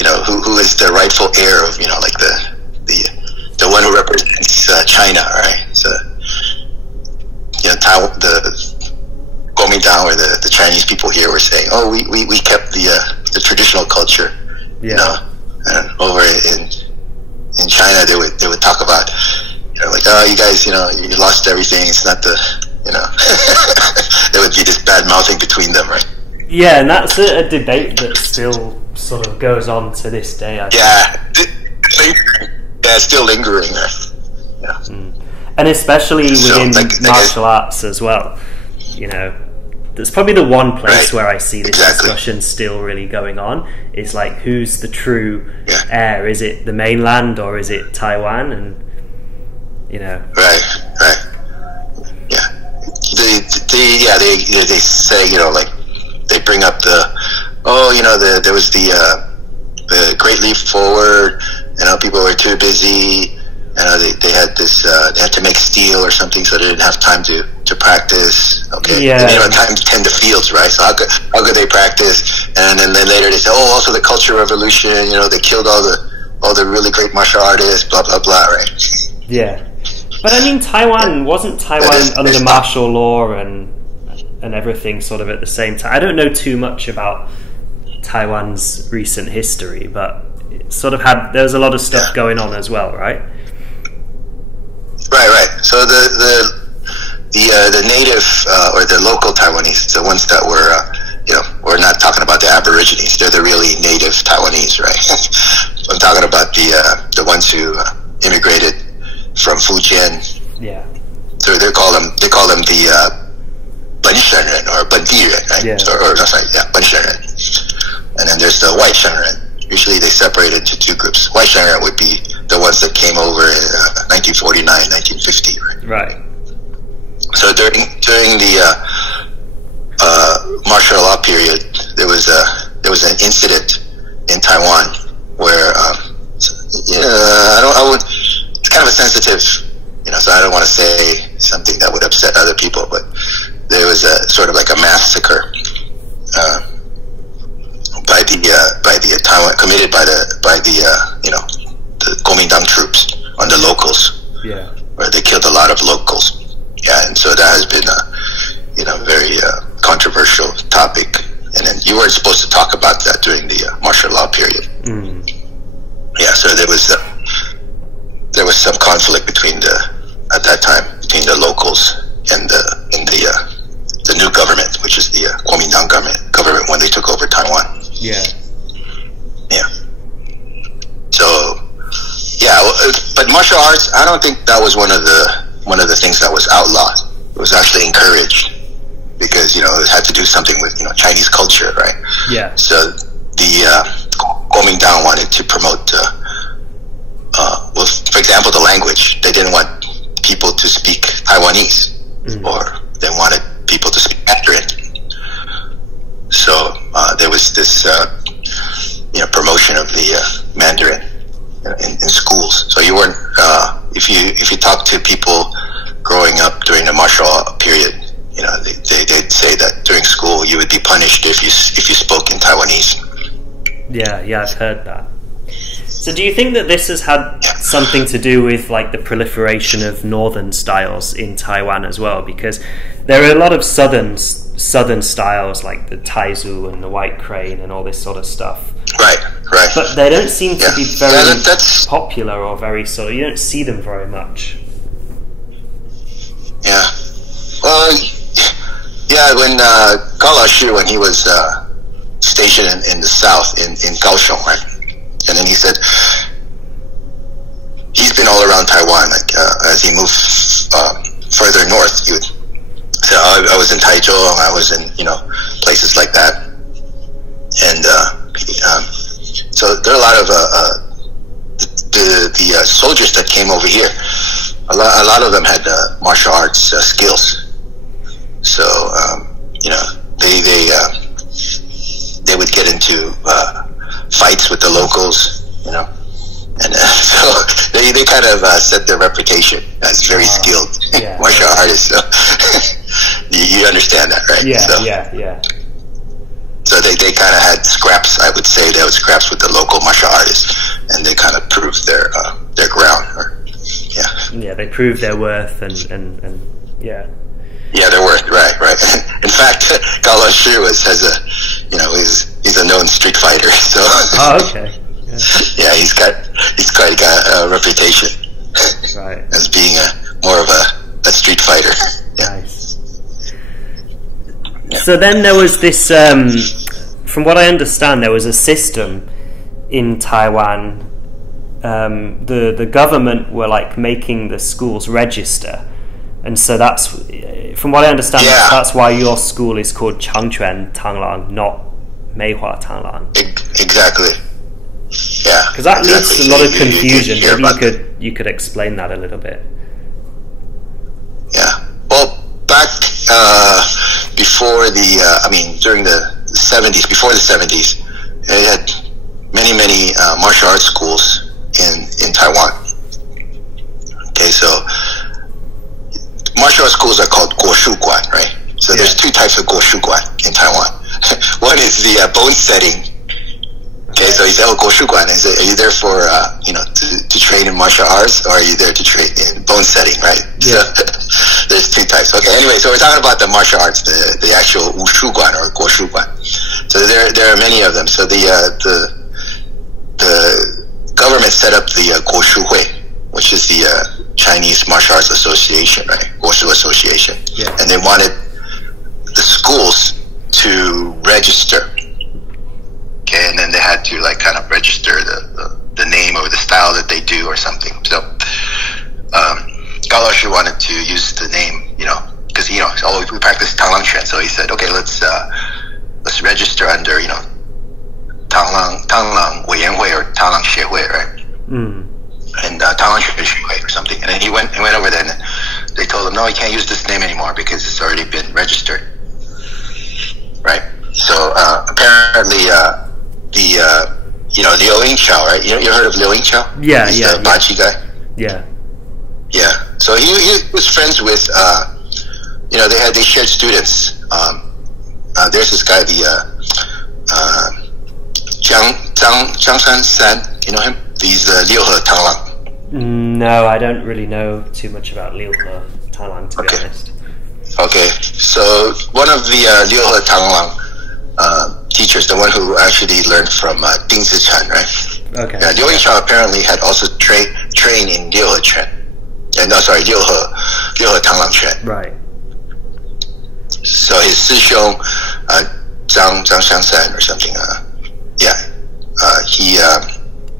who is the rightful heir of, like the one who represents China, right? So, Taiwan, the Kuomintang, or the Chinese people here were saying, oh, we kept the traditional culture, and over in China they would talk about, like, oh, you guys, you lost everything. It's not the, there would be this bad mouthing between them, right? Yeah, and that's a debate that still sort of goes on to this day, I think. Yeah, it's still lingering there. Yeah. And especially within martial arts as well. That's probably the one place where I see this discussion still really going on. Is like, who's the true heir? Is it the mainland or is it Taiwan? And Right. Yeah. They say, like, they bring up there was the Great Leap Forward. People were too busy. They had this. They had to make steel or something, so they didn't have time to practice. Okay, yeah. And time to tend the fields, right? So how could they practice? And then later they say, oh, also the Cultural Revolution. They killed all the really great martial artists. Blah blah blah. Right? Yeah, but I mean, wasn't Taiwan under martial law and everything sort of at the same time? I don't know too much about Taiwan's recent history, but it sort of there's a lot of stuff going on as well, right? Right. So the native or the local Taiwanese, the ones that were we're not talking about the Aborigines. They're the really native Taiwanese, right? I'm talking about the ones who immigrated from Fujian. Yeah. So they call them the Benshenren or Bandiren, right? Yeah. Benshenren. And then there's the White Shenren. Usually they separate into two groups. White Shenren would be the ones that came over in 1949, 1950, right? Right. So during the martial law period, there was an incident in Taiwan where it's kind of a sensitive, so I don't want to say something that would upset other people, but there was a sort of like a massacre by the Taiwan, committed by the Kuomintang troops on the locals. Yeah. Where they killed a lot of locals. Yeah, and so that has been a very controversial topic. And then you weren't supposed to talk about that during the martial law period. Mm. Yeah, so there was some conflict at that time between the locals and the new government, which is the Kuomintang government when they took over Taiwan. Yeah. Yeah. So, but martial arts, I don't think that was one of the things that was outlawed. It was actually encouraged because it had to do something with Chinese culture, right? Yeah. So the Kuomintang wanted to promote, for example, the language. They didn't want people to speak Taiwanese, or they wanted people to speak Mandarin. So there was this promotion of the Mandarin in schools. So you weren't if you talk to people growing up during the martial law period, they'd say that during school you would be punished if you spoke in Taiwanese. Yeah, I've heard that. So do you think that this has had something to do with like the proliferation of northern styles in Taiwan as well? Because there are a lot of southern styles like the Taizu and the White Crane and all this sort of stuff. Right. But they don't seem to be very popular or very you don't see them very much. Yeah. Well, when Gao Laoshi, when he was stationed in the south in Kaohsiung, right? And then he said he's been all around Taiwan. Like as he moved further north, he would say, "I was in Taichung, I was in places like that." And so there are a lot of the soldiers that came over here. A lot of them had martial arts skills. So they would get into fights with the locals, and so they kind of set their reputation as very skilled martial artists. So you understand that, right? Yeah, so, yeah. So they kind of had scraps. I would say they had scraps with the local martial artists, and they kind of proved their ground. Yeah, they proved their worth and yeah. Yeah, their worth. Right. In fact, Gao Shi he's a known street fighter. So. Oh, okay. Yeah, he's got a reputation. Right. As being more of a street fighter. Yeah. Nice. Yeah. So then there was this, from what I understand, there was a system in Taiwan. The government were like making the schools register, and so that's, from what I understand, that's why your school is called Changquan Tanglang, not Meihua Tanglang. Exactly. Yeah. Because that leads to a lot of confusion. Maybe you could explain that a little bit. Yeah. Well, back before during the 70s, before the 70s, they had many martial arts schools in Taiwan. Okay, so martial arts schools are called Guoshuguan, right? So there's two types of Guoshuguan in Taiwan. One is the bone setting. Okay, so you say, Guoshuguan, are you there for, to train in martial arts, or are you there to train in bone setting, right? Yeah. So there's two types. Okay, anyway, so we're talking about the martial arts, the actual Wushuguan or Guoshuguan. So there are many of them. So the government set up the Guoshuhui, which is the Chinese Martial Arts Association, right? Guoshu Association. Yeah. And they wanted the schools to register. Okay, and then they had to like kind of register the name or the style that they do or something. So Gao Shi wanted to use the name, because we practice Tanglang Quan. So he said, okay, let's register under Tanglang Weiyanhui or Tanglang Xiehui, right? And Tanglang Xiehui or something. And then he went over there, and they told him, no, you can't use this name anymore because it's already been registered, right? So apparently. Liu Yingqiao, right? You heard of Liu Yingqiao? Yeah, He's the Bachi guy. Yeah. Yeah. So he was friends with, they shared students. There's this guy, Zhang San. You know him? He's Liu He Tanglang. No, I don't really know too much about Liu He Tanglang, to be honest. Okay. So one of the Liu He Tanglang teachers, the one who actually learned from Ding Zichan, right? Okay. Liu Yingqiao apparently had also trained in Liu He Quan. Liu He Tanglang Quan. Right. So his Sishong, Zhang Xiangsan or something,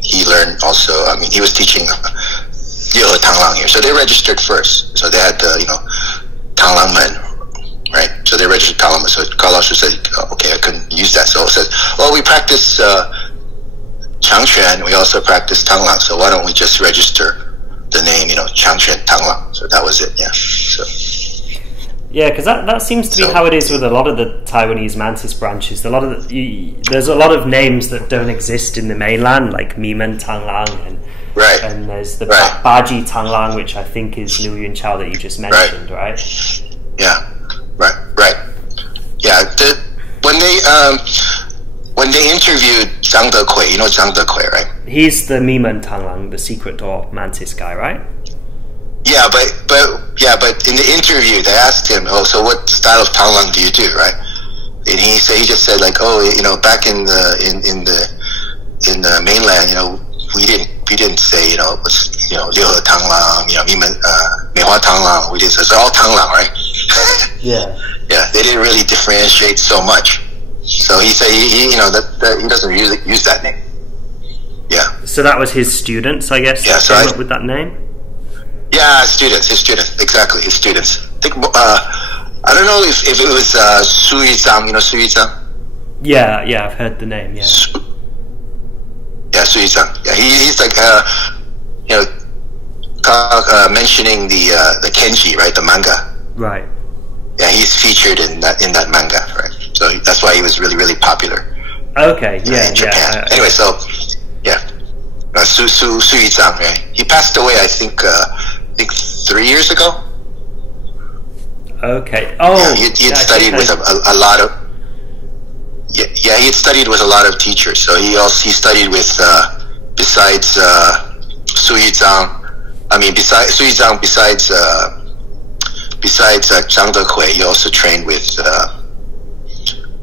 he learned also, he was teaching Liu He Tanglang here. So they registered first. So they had the, Tanglang Men. Right, so they registered Tanglang. So Gao Shi said, okay, I couldn't use that. So it said, well, we practice Changquan, we also practice Tanglang. So why don't we just register the name, Changquan Tanglang? So that was it. Yeah. So. Yeah, because that seems to be how it is with a lot of the Taiwanese Mantis branches. There's a lot of names that don't exist in the mainland, like Mimen Tanglang, and there's the Baji Tanglang, which I think is Liu Yingqiao that you just mentioned, right? Yeah. Right. Yeah. When they interviewed Zhang Dekui, you know Zhang Dekui, right? He's the Mimen Tanglang, the secret door Mantis guy, right? Yeah, but in the interview they asked him, so what style of Tanglang do you do, right? And he just said like, back in the mainland, we didn't say, what's, Liu He Tanglang, Mimen, Meihua Tanglang, we didn't say, it's all Tanglang, right? Yeah. Yeah, they didn't really differentiate so much. So he said he doesn't use that name. Yeah. So that was his students, I guess. Yeah. So came up with that name. Yeah, his students, exactly, his students. I think I don't know if it was Su Yizang. You know Su Yizang? Yeah, I've heard the name. Yeah. Su Yizang. Yeah, he's like mentioning the Kenji, right? The manga. Right. Yeah, he's featured in that manga, right? So that's why he was really, really popular. Okay, in Japan. Anyway, so Su Yizang, right? He passed away, I think 3 years ago. Okay. Oh, yeah, he had studied with a lot of. yeah, he had studied with a lot of teachers. So he studied with besides Su Yizhang. I mean, besides Su Yizhang, besides Zhang Dehui, he also trained with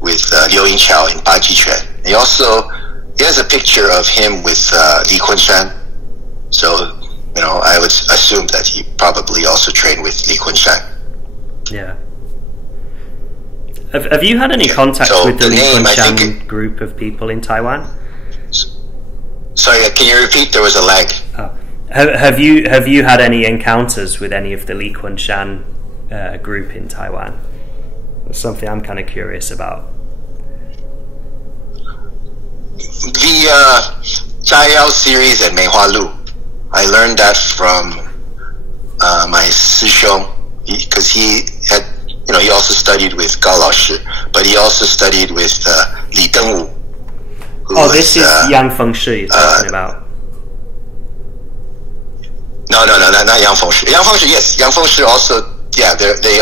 Liu Yingqiao in Baji Quan. He has a picture of him with Li Kunshan. So, you know, I would assume that he probably also trained with Li Kunshan. Yeah. Have you had any contact with the Li Kunshan group of people in Taiwan? Sorry, can you repeat? There was a lag. Oh. Have you had any encounters with any of the Li Kunshan group in Taiwan? That's something I'm kind of curious about. The Zhai Yao series at Meihua Lu, I learned that from my Sishong, because he had, you know, he also studied with Gao Laoshi, but he also studied with Li Dengwu. Oh, this is Yang Fengshi you're talking about. No, not Yang Fengshi. Yang Fengshi, yes, Yang Fengshi also. Yeah, they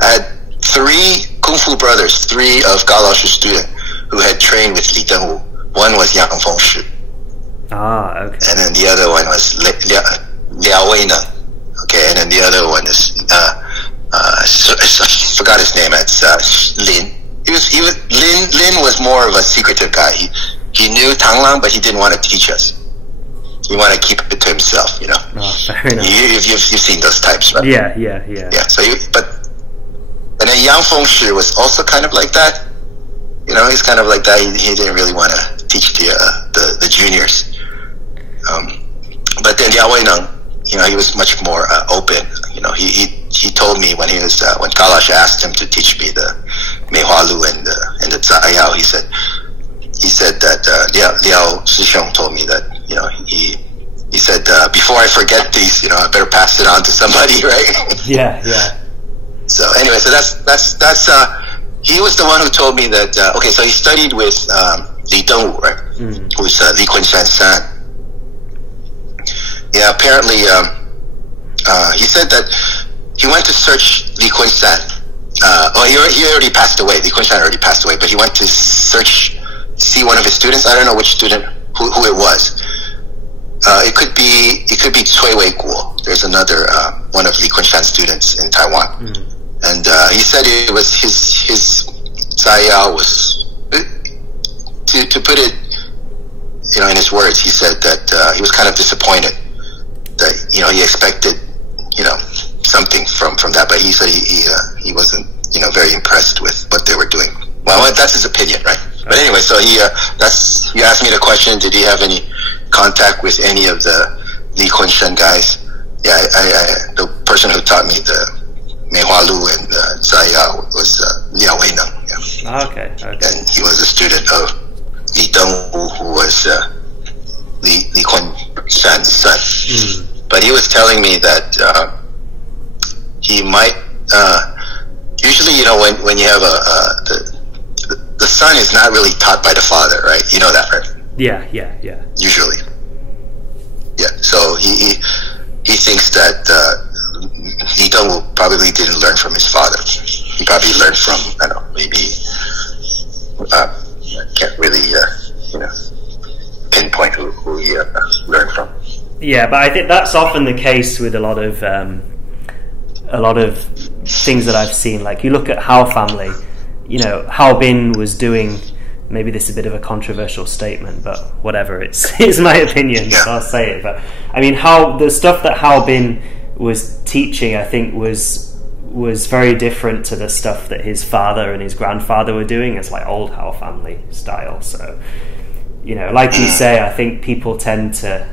had 3 Kung Fu brothers, 3 of Gao Laoshi's students who had trained with Li Dengwu. One was Yang Fengshi. Ah, okay. And then the other one was Liao Weina. Okay, and then the other one is I forgot his name. It's Lin. Lin was more of a secretive guy. He knew Tanglang, but he didn't want to teach us. He wanted to keep it to himself, you know. Oh, fair enough. You've seen those types, right? Yeah. Yeah. So, and then Yang Fengshi was also kind of like that. You know, he's kind of like that. He didn't really want to teach the juniors. But then Liao Weineng, you know, he was much more open. You know, he told me when when Kalash asked him to teach me the Meihua Lu and the Zhai Yao, he said that Liao Shishong told me that, you know, he said before I forget these, you know, I better pass it on to somebody, right? Yeah. So anyway, so that's he was the one who told me that. Okay, so he studied with Li Dengwu, right? Who's Li Kunshan's son. Yeah, apparently, he said that he went to search Li Kunshan. He already passed away. Li Kunshan already passed away, but he went to see one of his students. I don't know which student, who it was. It could be Cui Wei Guo. There's another one of Li Kunshan's students in Taiwan, and he said it was his Zhai Yao was, to put it, you know, in his words, he said that he was kind of disappointed that, you know, he expected, you know, something from that, but he said he wasn't, you know, very impressed with what they were doing. Well, that's his opinion, right? But anyway, so you asked me the question, did he have any contact with any of the Li Kunshan guys? Yeah, the person who taught me the Meihua Lu and Zhai Yao was Liao Weineng. Yeah. Okay. And he was a student of Li Dengwu, who was Li Kunshan's son. But he was telling me that he might usually, you know, when you have the son is not really taught by the father, right? You know that, right? Yeah. Usually. Yeah. So he thinks that Li Dengwu probably didn't learn from his father. He probably learned from, I don't know, maybe I can't really you know, pinpoint who he learned from. Yeah, but I think that's often the case with a lot of things that I've seen. Like, you look at Hao family, you know, Hao Bin was doing, maybe this is a bit of a controversial statement, but whatever, it's my opinion, so I'll say it. But I mean, the stuff that Hao Bin was teaching, I think, was very different to the stuff that his father and his grandfather were doing. It's like old Hao family style. So, you know, like you say, I think people tend to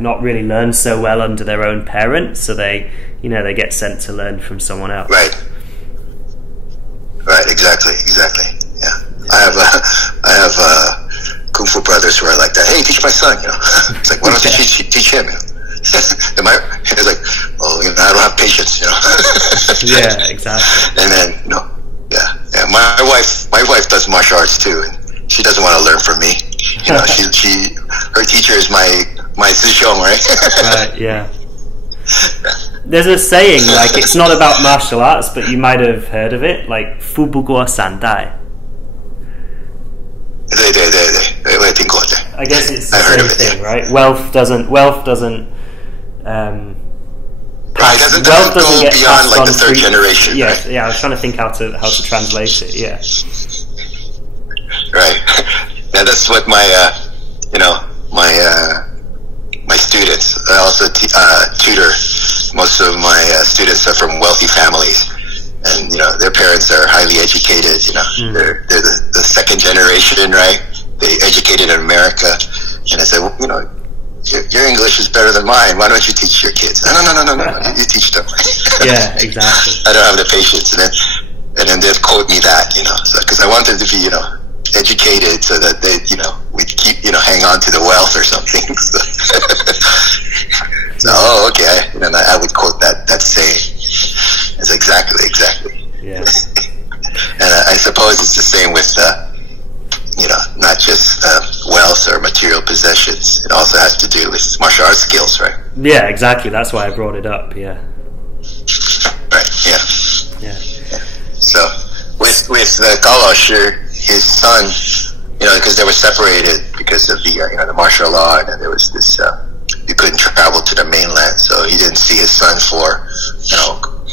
not really learn so well under their own parents, so they get sent to learn from someone else. Right, exactly. Yeah. I have Kung Fu brothers who are like that. Hey, teach my son, you know. It's like, why don't you teach him? You know? It's like, oh, you know, I don't have patience, you know. Yeah, exactly. And then, you know, yeah. My wife does martial arts too, and she doesn't want to learn from me. You know, her teacher is my Sishong, right? Right, yeah. There's a saying, like, it's not about martial arts, but you might have heard of it, like, 富不过三代.我也听过的。 I guess it's the I heard same of it, thing, yeah. right? Wealth doesn't Right, doesn't wealth go doesn't get beyond passed like on the third through, generation. yeah, Right? yeah. I was trying to think how to translate it. Yeah, Right. Yeah, that's what my my students. I also tutor. Most of my students are from wealthy families, and their parents are highly educated. They're the second generation, right? They educated in America, and I said, well, your English is better than mine. Why don't you teach your kids? No. You teach them. yeah, exactly. I don't have the patience, and then they'd quote me that, because I want them to be, educated so that they, we'd keep, hang on to the wealth or something. So, okay. And then I would quote that saying. It's exactly. Yeah. And I suppose it's the same with, not just wealth or material possessions. It also has to do with martial arts skills, right? Yeah, exactly. That's why I brought it up. Yeah. Right. Yeah. Yeah. So with Gao Laoshi, his son, because they were separated because of the martial law, and then there was this you couldn't travel to the mainland, so he didn't see his son for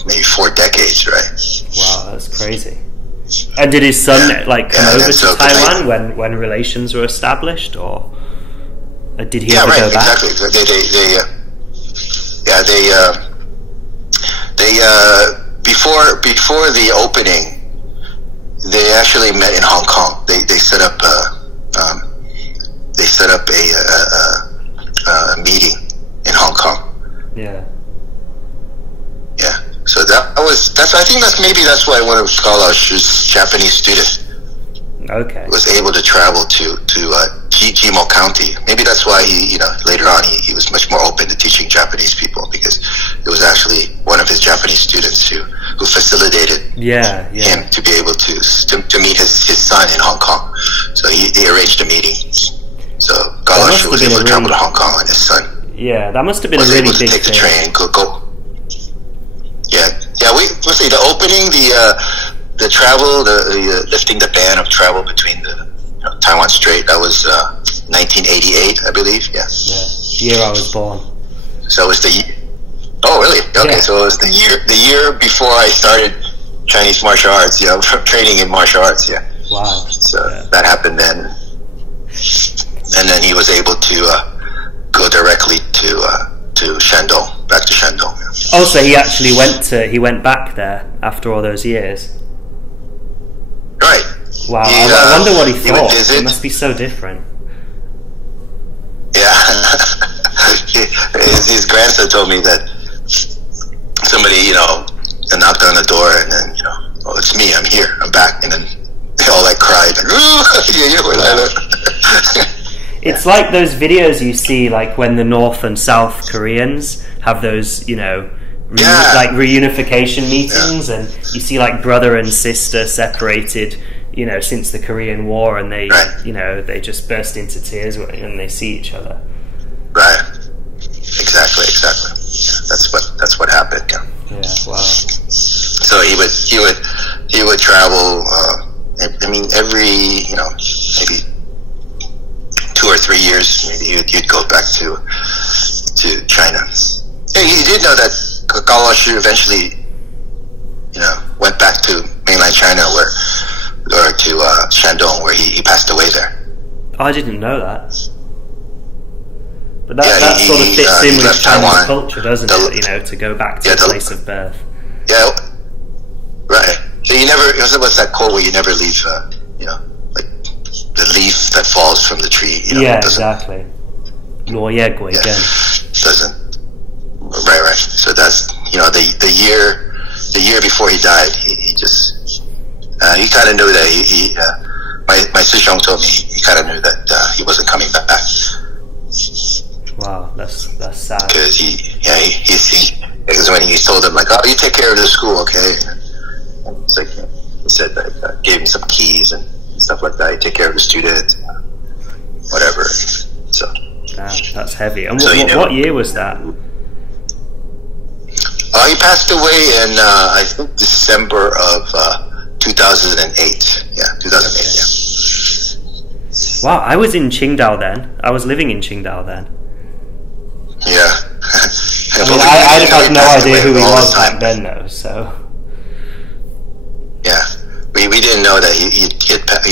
maybe 4 decades, right? Wow, that's crazy. And did his son come over to Taiwan when relations were established, or did he ever go back? Exactly. They before the opening, they actually met in Hong Kong. They set up a meeting in Hong Kong. Yeah. Yeah. So I think that's why one of Gao Laoshi's Japanese students was able to travel to Jimo County. Maybe that's why he later on he was much more open to teaching Japanese people, because it was actually one of his Japanese students who facilitated him to be able to meet his son in Hong Kong. So he arranged a meeting. So Gao Laoshi was able to travel to Hong Kong, and his son that must have been a really big thing. Take the train, go. Yeah. We'll say the opening, the travel, the lifting the ban of travel between the Taiwan Strait. That was 1988, I believe. Yeah. Year I was born. So it was the year. Oh, really? Okay, so it was the year before I started Chinese martial arts. Training in martial arts. Yeah. Wow. So that happened then, and then he was able to go directly to Shandong, back to Shandong. Oh, so he actually went back there after all those years. Right. Wow. I wonder what he thought. It must be so different. Yeah. his grandson told me that somebody, knocked on the door, and then, oh, it's me, I'm here, I'm back, and then they all cried, It's like those videos you see, when the North and South Koreans have those, reunification meetings, and you see brother and sister separated, since the Korean War, and they, they just burst into tears when they see each other. Right. Exactly. That's what happened. Yeah. Wow. So he would travel. Every maybe 2 or 3 years, maybe you'd go back to China. Hey, you did know that Gao Laoshi eventually, went back to mainland China, or to Shandong, where he passed away there. I didn't know that. But that sort of fits in with Chinese culture, doesn't it? To go back to the place of birth. Yeah, right. So you never. What's that quote where you never leave? The leaf that falls from the tree. Exactly. Doesn't. Right. So that's the year before he died. He just he kind of knew that my Sheng told me he kind of knew that he wasn't coming back. Wow, that's sad. Because because when he told him oh, you take care of the school, okay? And it's he said that gave him some keys and stuff like that. You take care of the students, whatever. So that's heavy. And what year was that? He passed away in I think December of 2008. Yeah, 2008. Okay. Yeah. Wow, I was in Qingdao then. I was living in Qingdao then. Yeah. I mean, I had no idea who he was back then, though. So. Yeah, we didn't know that he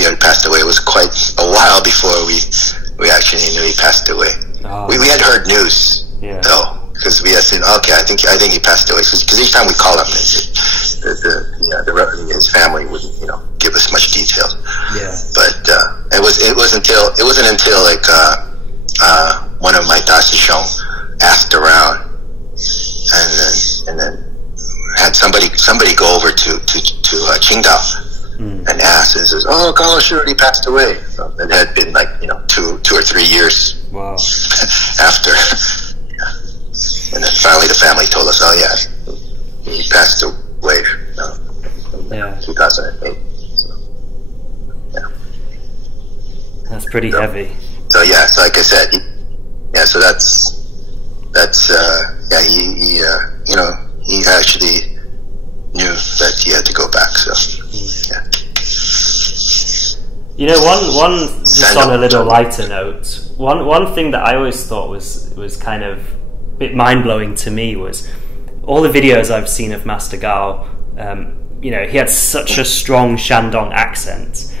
had passed away. It was quite a while before we actually knew he passed away. Oh. We had heard news though, because we assumed, okay, I think he passed away. Because each time we call him, his family wouldn't give us much details. Yeah. But it wasn't until like one of my dashi Sheng asked around, and then had somebody go over to Qingdao and asked, and says, "Oh, Carlos already passed away." So it had been like 2 or 3 years. Wow. After, and then finally the family told us, "Oh yeah, he passed away in 2008." So, yeah, that's pretty heavy. So yeah, so like I said, so that's he actually knew that he had to go back. So yeah. One just on a little lighter note. One thing that I always thought was kind of a bit mind blowing to me was all the videos I've seen of Master Gao. He had such a strong Shandong accent,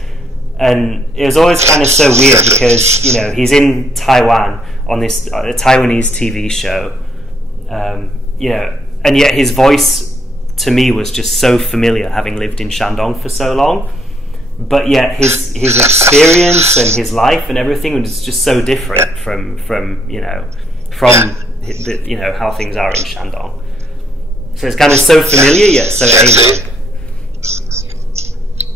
and it was always kind of so weird because he's in Taiwan on this Taiwanese TV show, and yet his voice to me was just so familiar, having lived in Shandong for so long. But yet his experience and his life and everything was just so different from how things are in Shandong. So it's kind of so familiar yet so alien.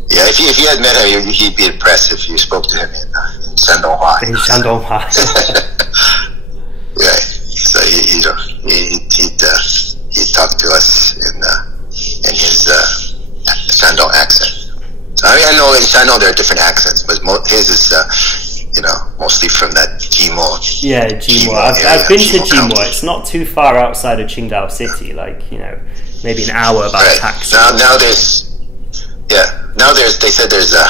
Yeah, if you had met him, he'd be impressed if you spoke to him in Shandonghua. In Shandonghua. Yeah, so he'd talk to us in his Shandong accent. So I know in Shandong there are different accents, but his is mostly from that Jimo. Yeah, Jimo. I've been to Jimo. It's not too far outside of Qingdao City, like maybe an hour by taxi. Now they said there's a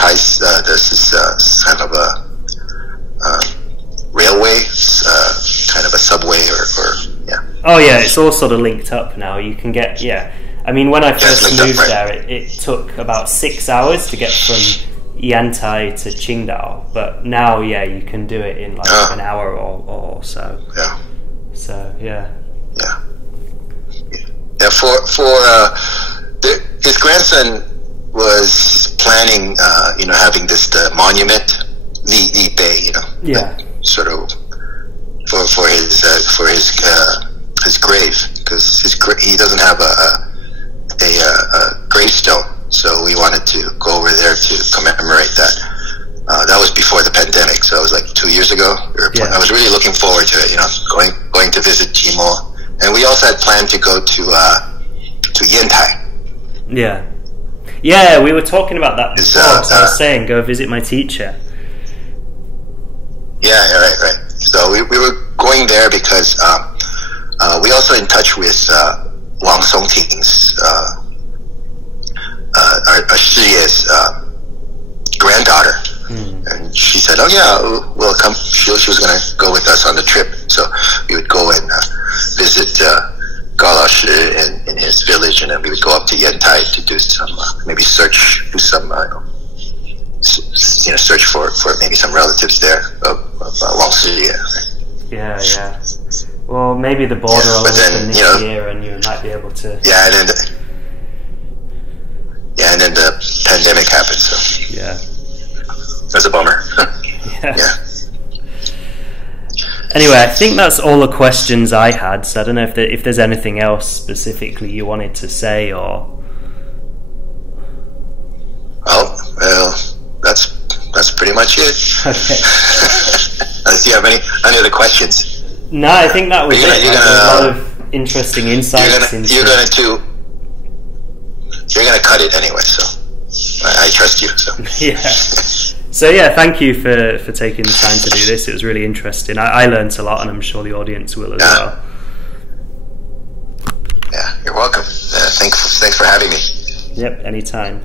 this is kind of a railway, kind of a subway or yeah. Oh yeah, it's all sort of linked up now. You can get I mean, when I first moved there, it took about 6 hours to get from Yantai to Qingdao, but now you can do it in like an hour or so. Yeah. So yeah. Yeah. Yeah. His grandson was planning, having this monument, the bay, sort of for his grave, because he doesn't have a gravestone, so we wanted to go over there to commemorate that. That was before the pandemic, so it was like 2 years ago. I was really looking forward to it, going to visit Jimo, and we also had planned to go to Yantai. Yeah, we were talking about that before. I was saying, go visit my teacher. Yeah, right. So we were going there because we also in touch with Wang Songting's our Shiye's granddaughter, and she said, "Oh yeah, we'll come." She was going to go with us on the trip, so we would go and visit Gao Lao Shi in his village, and then we would go up to Yantai to do some search for maybe some relatives there of Wang Shi. Yeah. Well, maybe the border will open this year, and you might be able to. Yeah, and then the pandemic happened. So that's a bummer. Yeah. Anyway, I think that's all the questions I had. So I don't know if there's anything else specifically you wanted to say, or. Oh well, that's pretty much it. Okay. Unless you have any other questions. No, I think that was it. There's a lot of interesting insights into. You're gonna cut it anyway, so I trust you. So yeah. So thank you for taking the time to do this. It was really interesting. I learned a lot, and I'm sure the audience will as well. Yeah, you're welcome. Thanks for having me. Yep, anytime.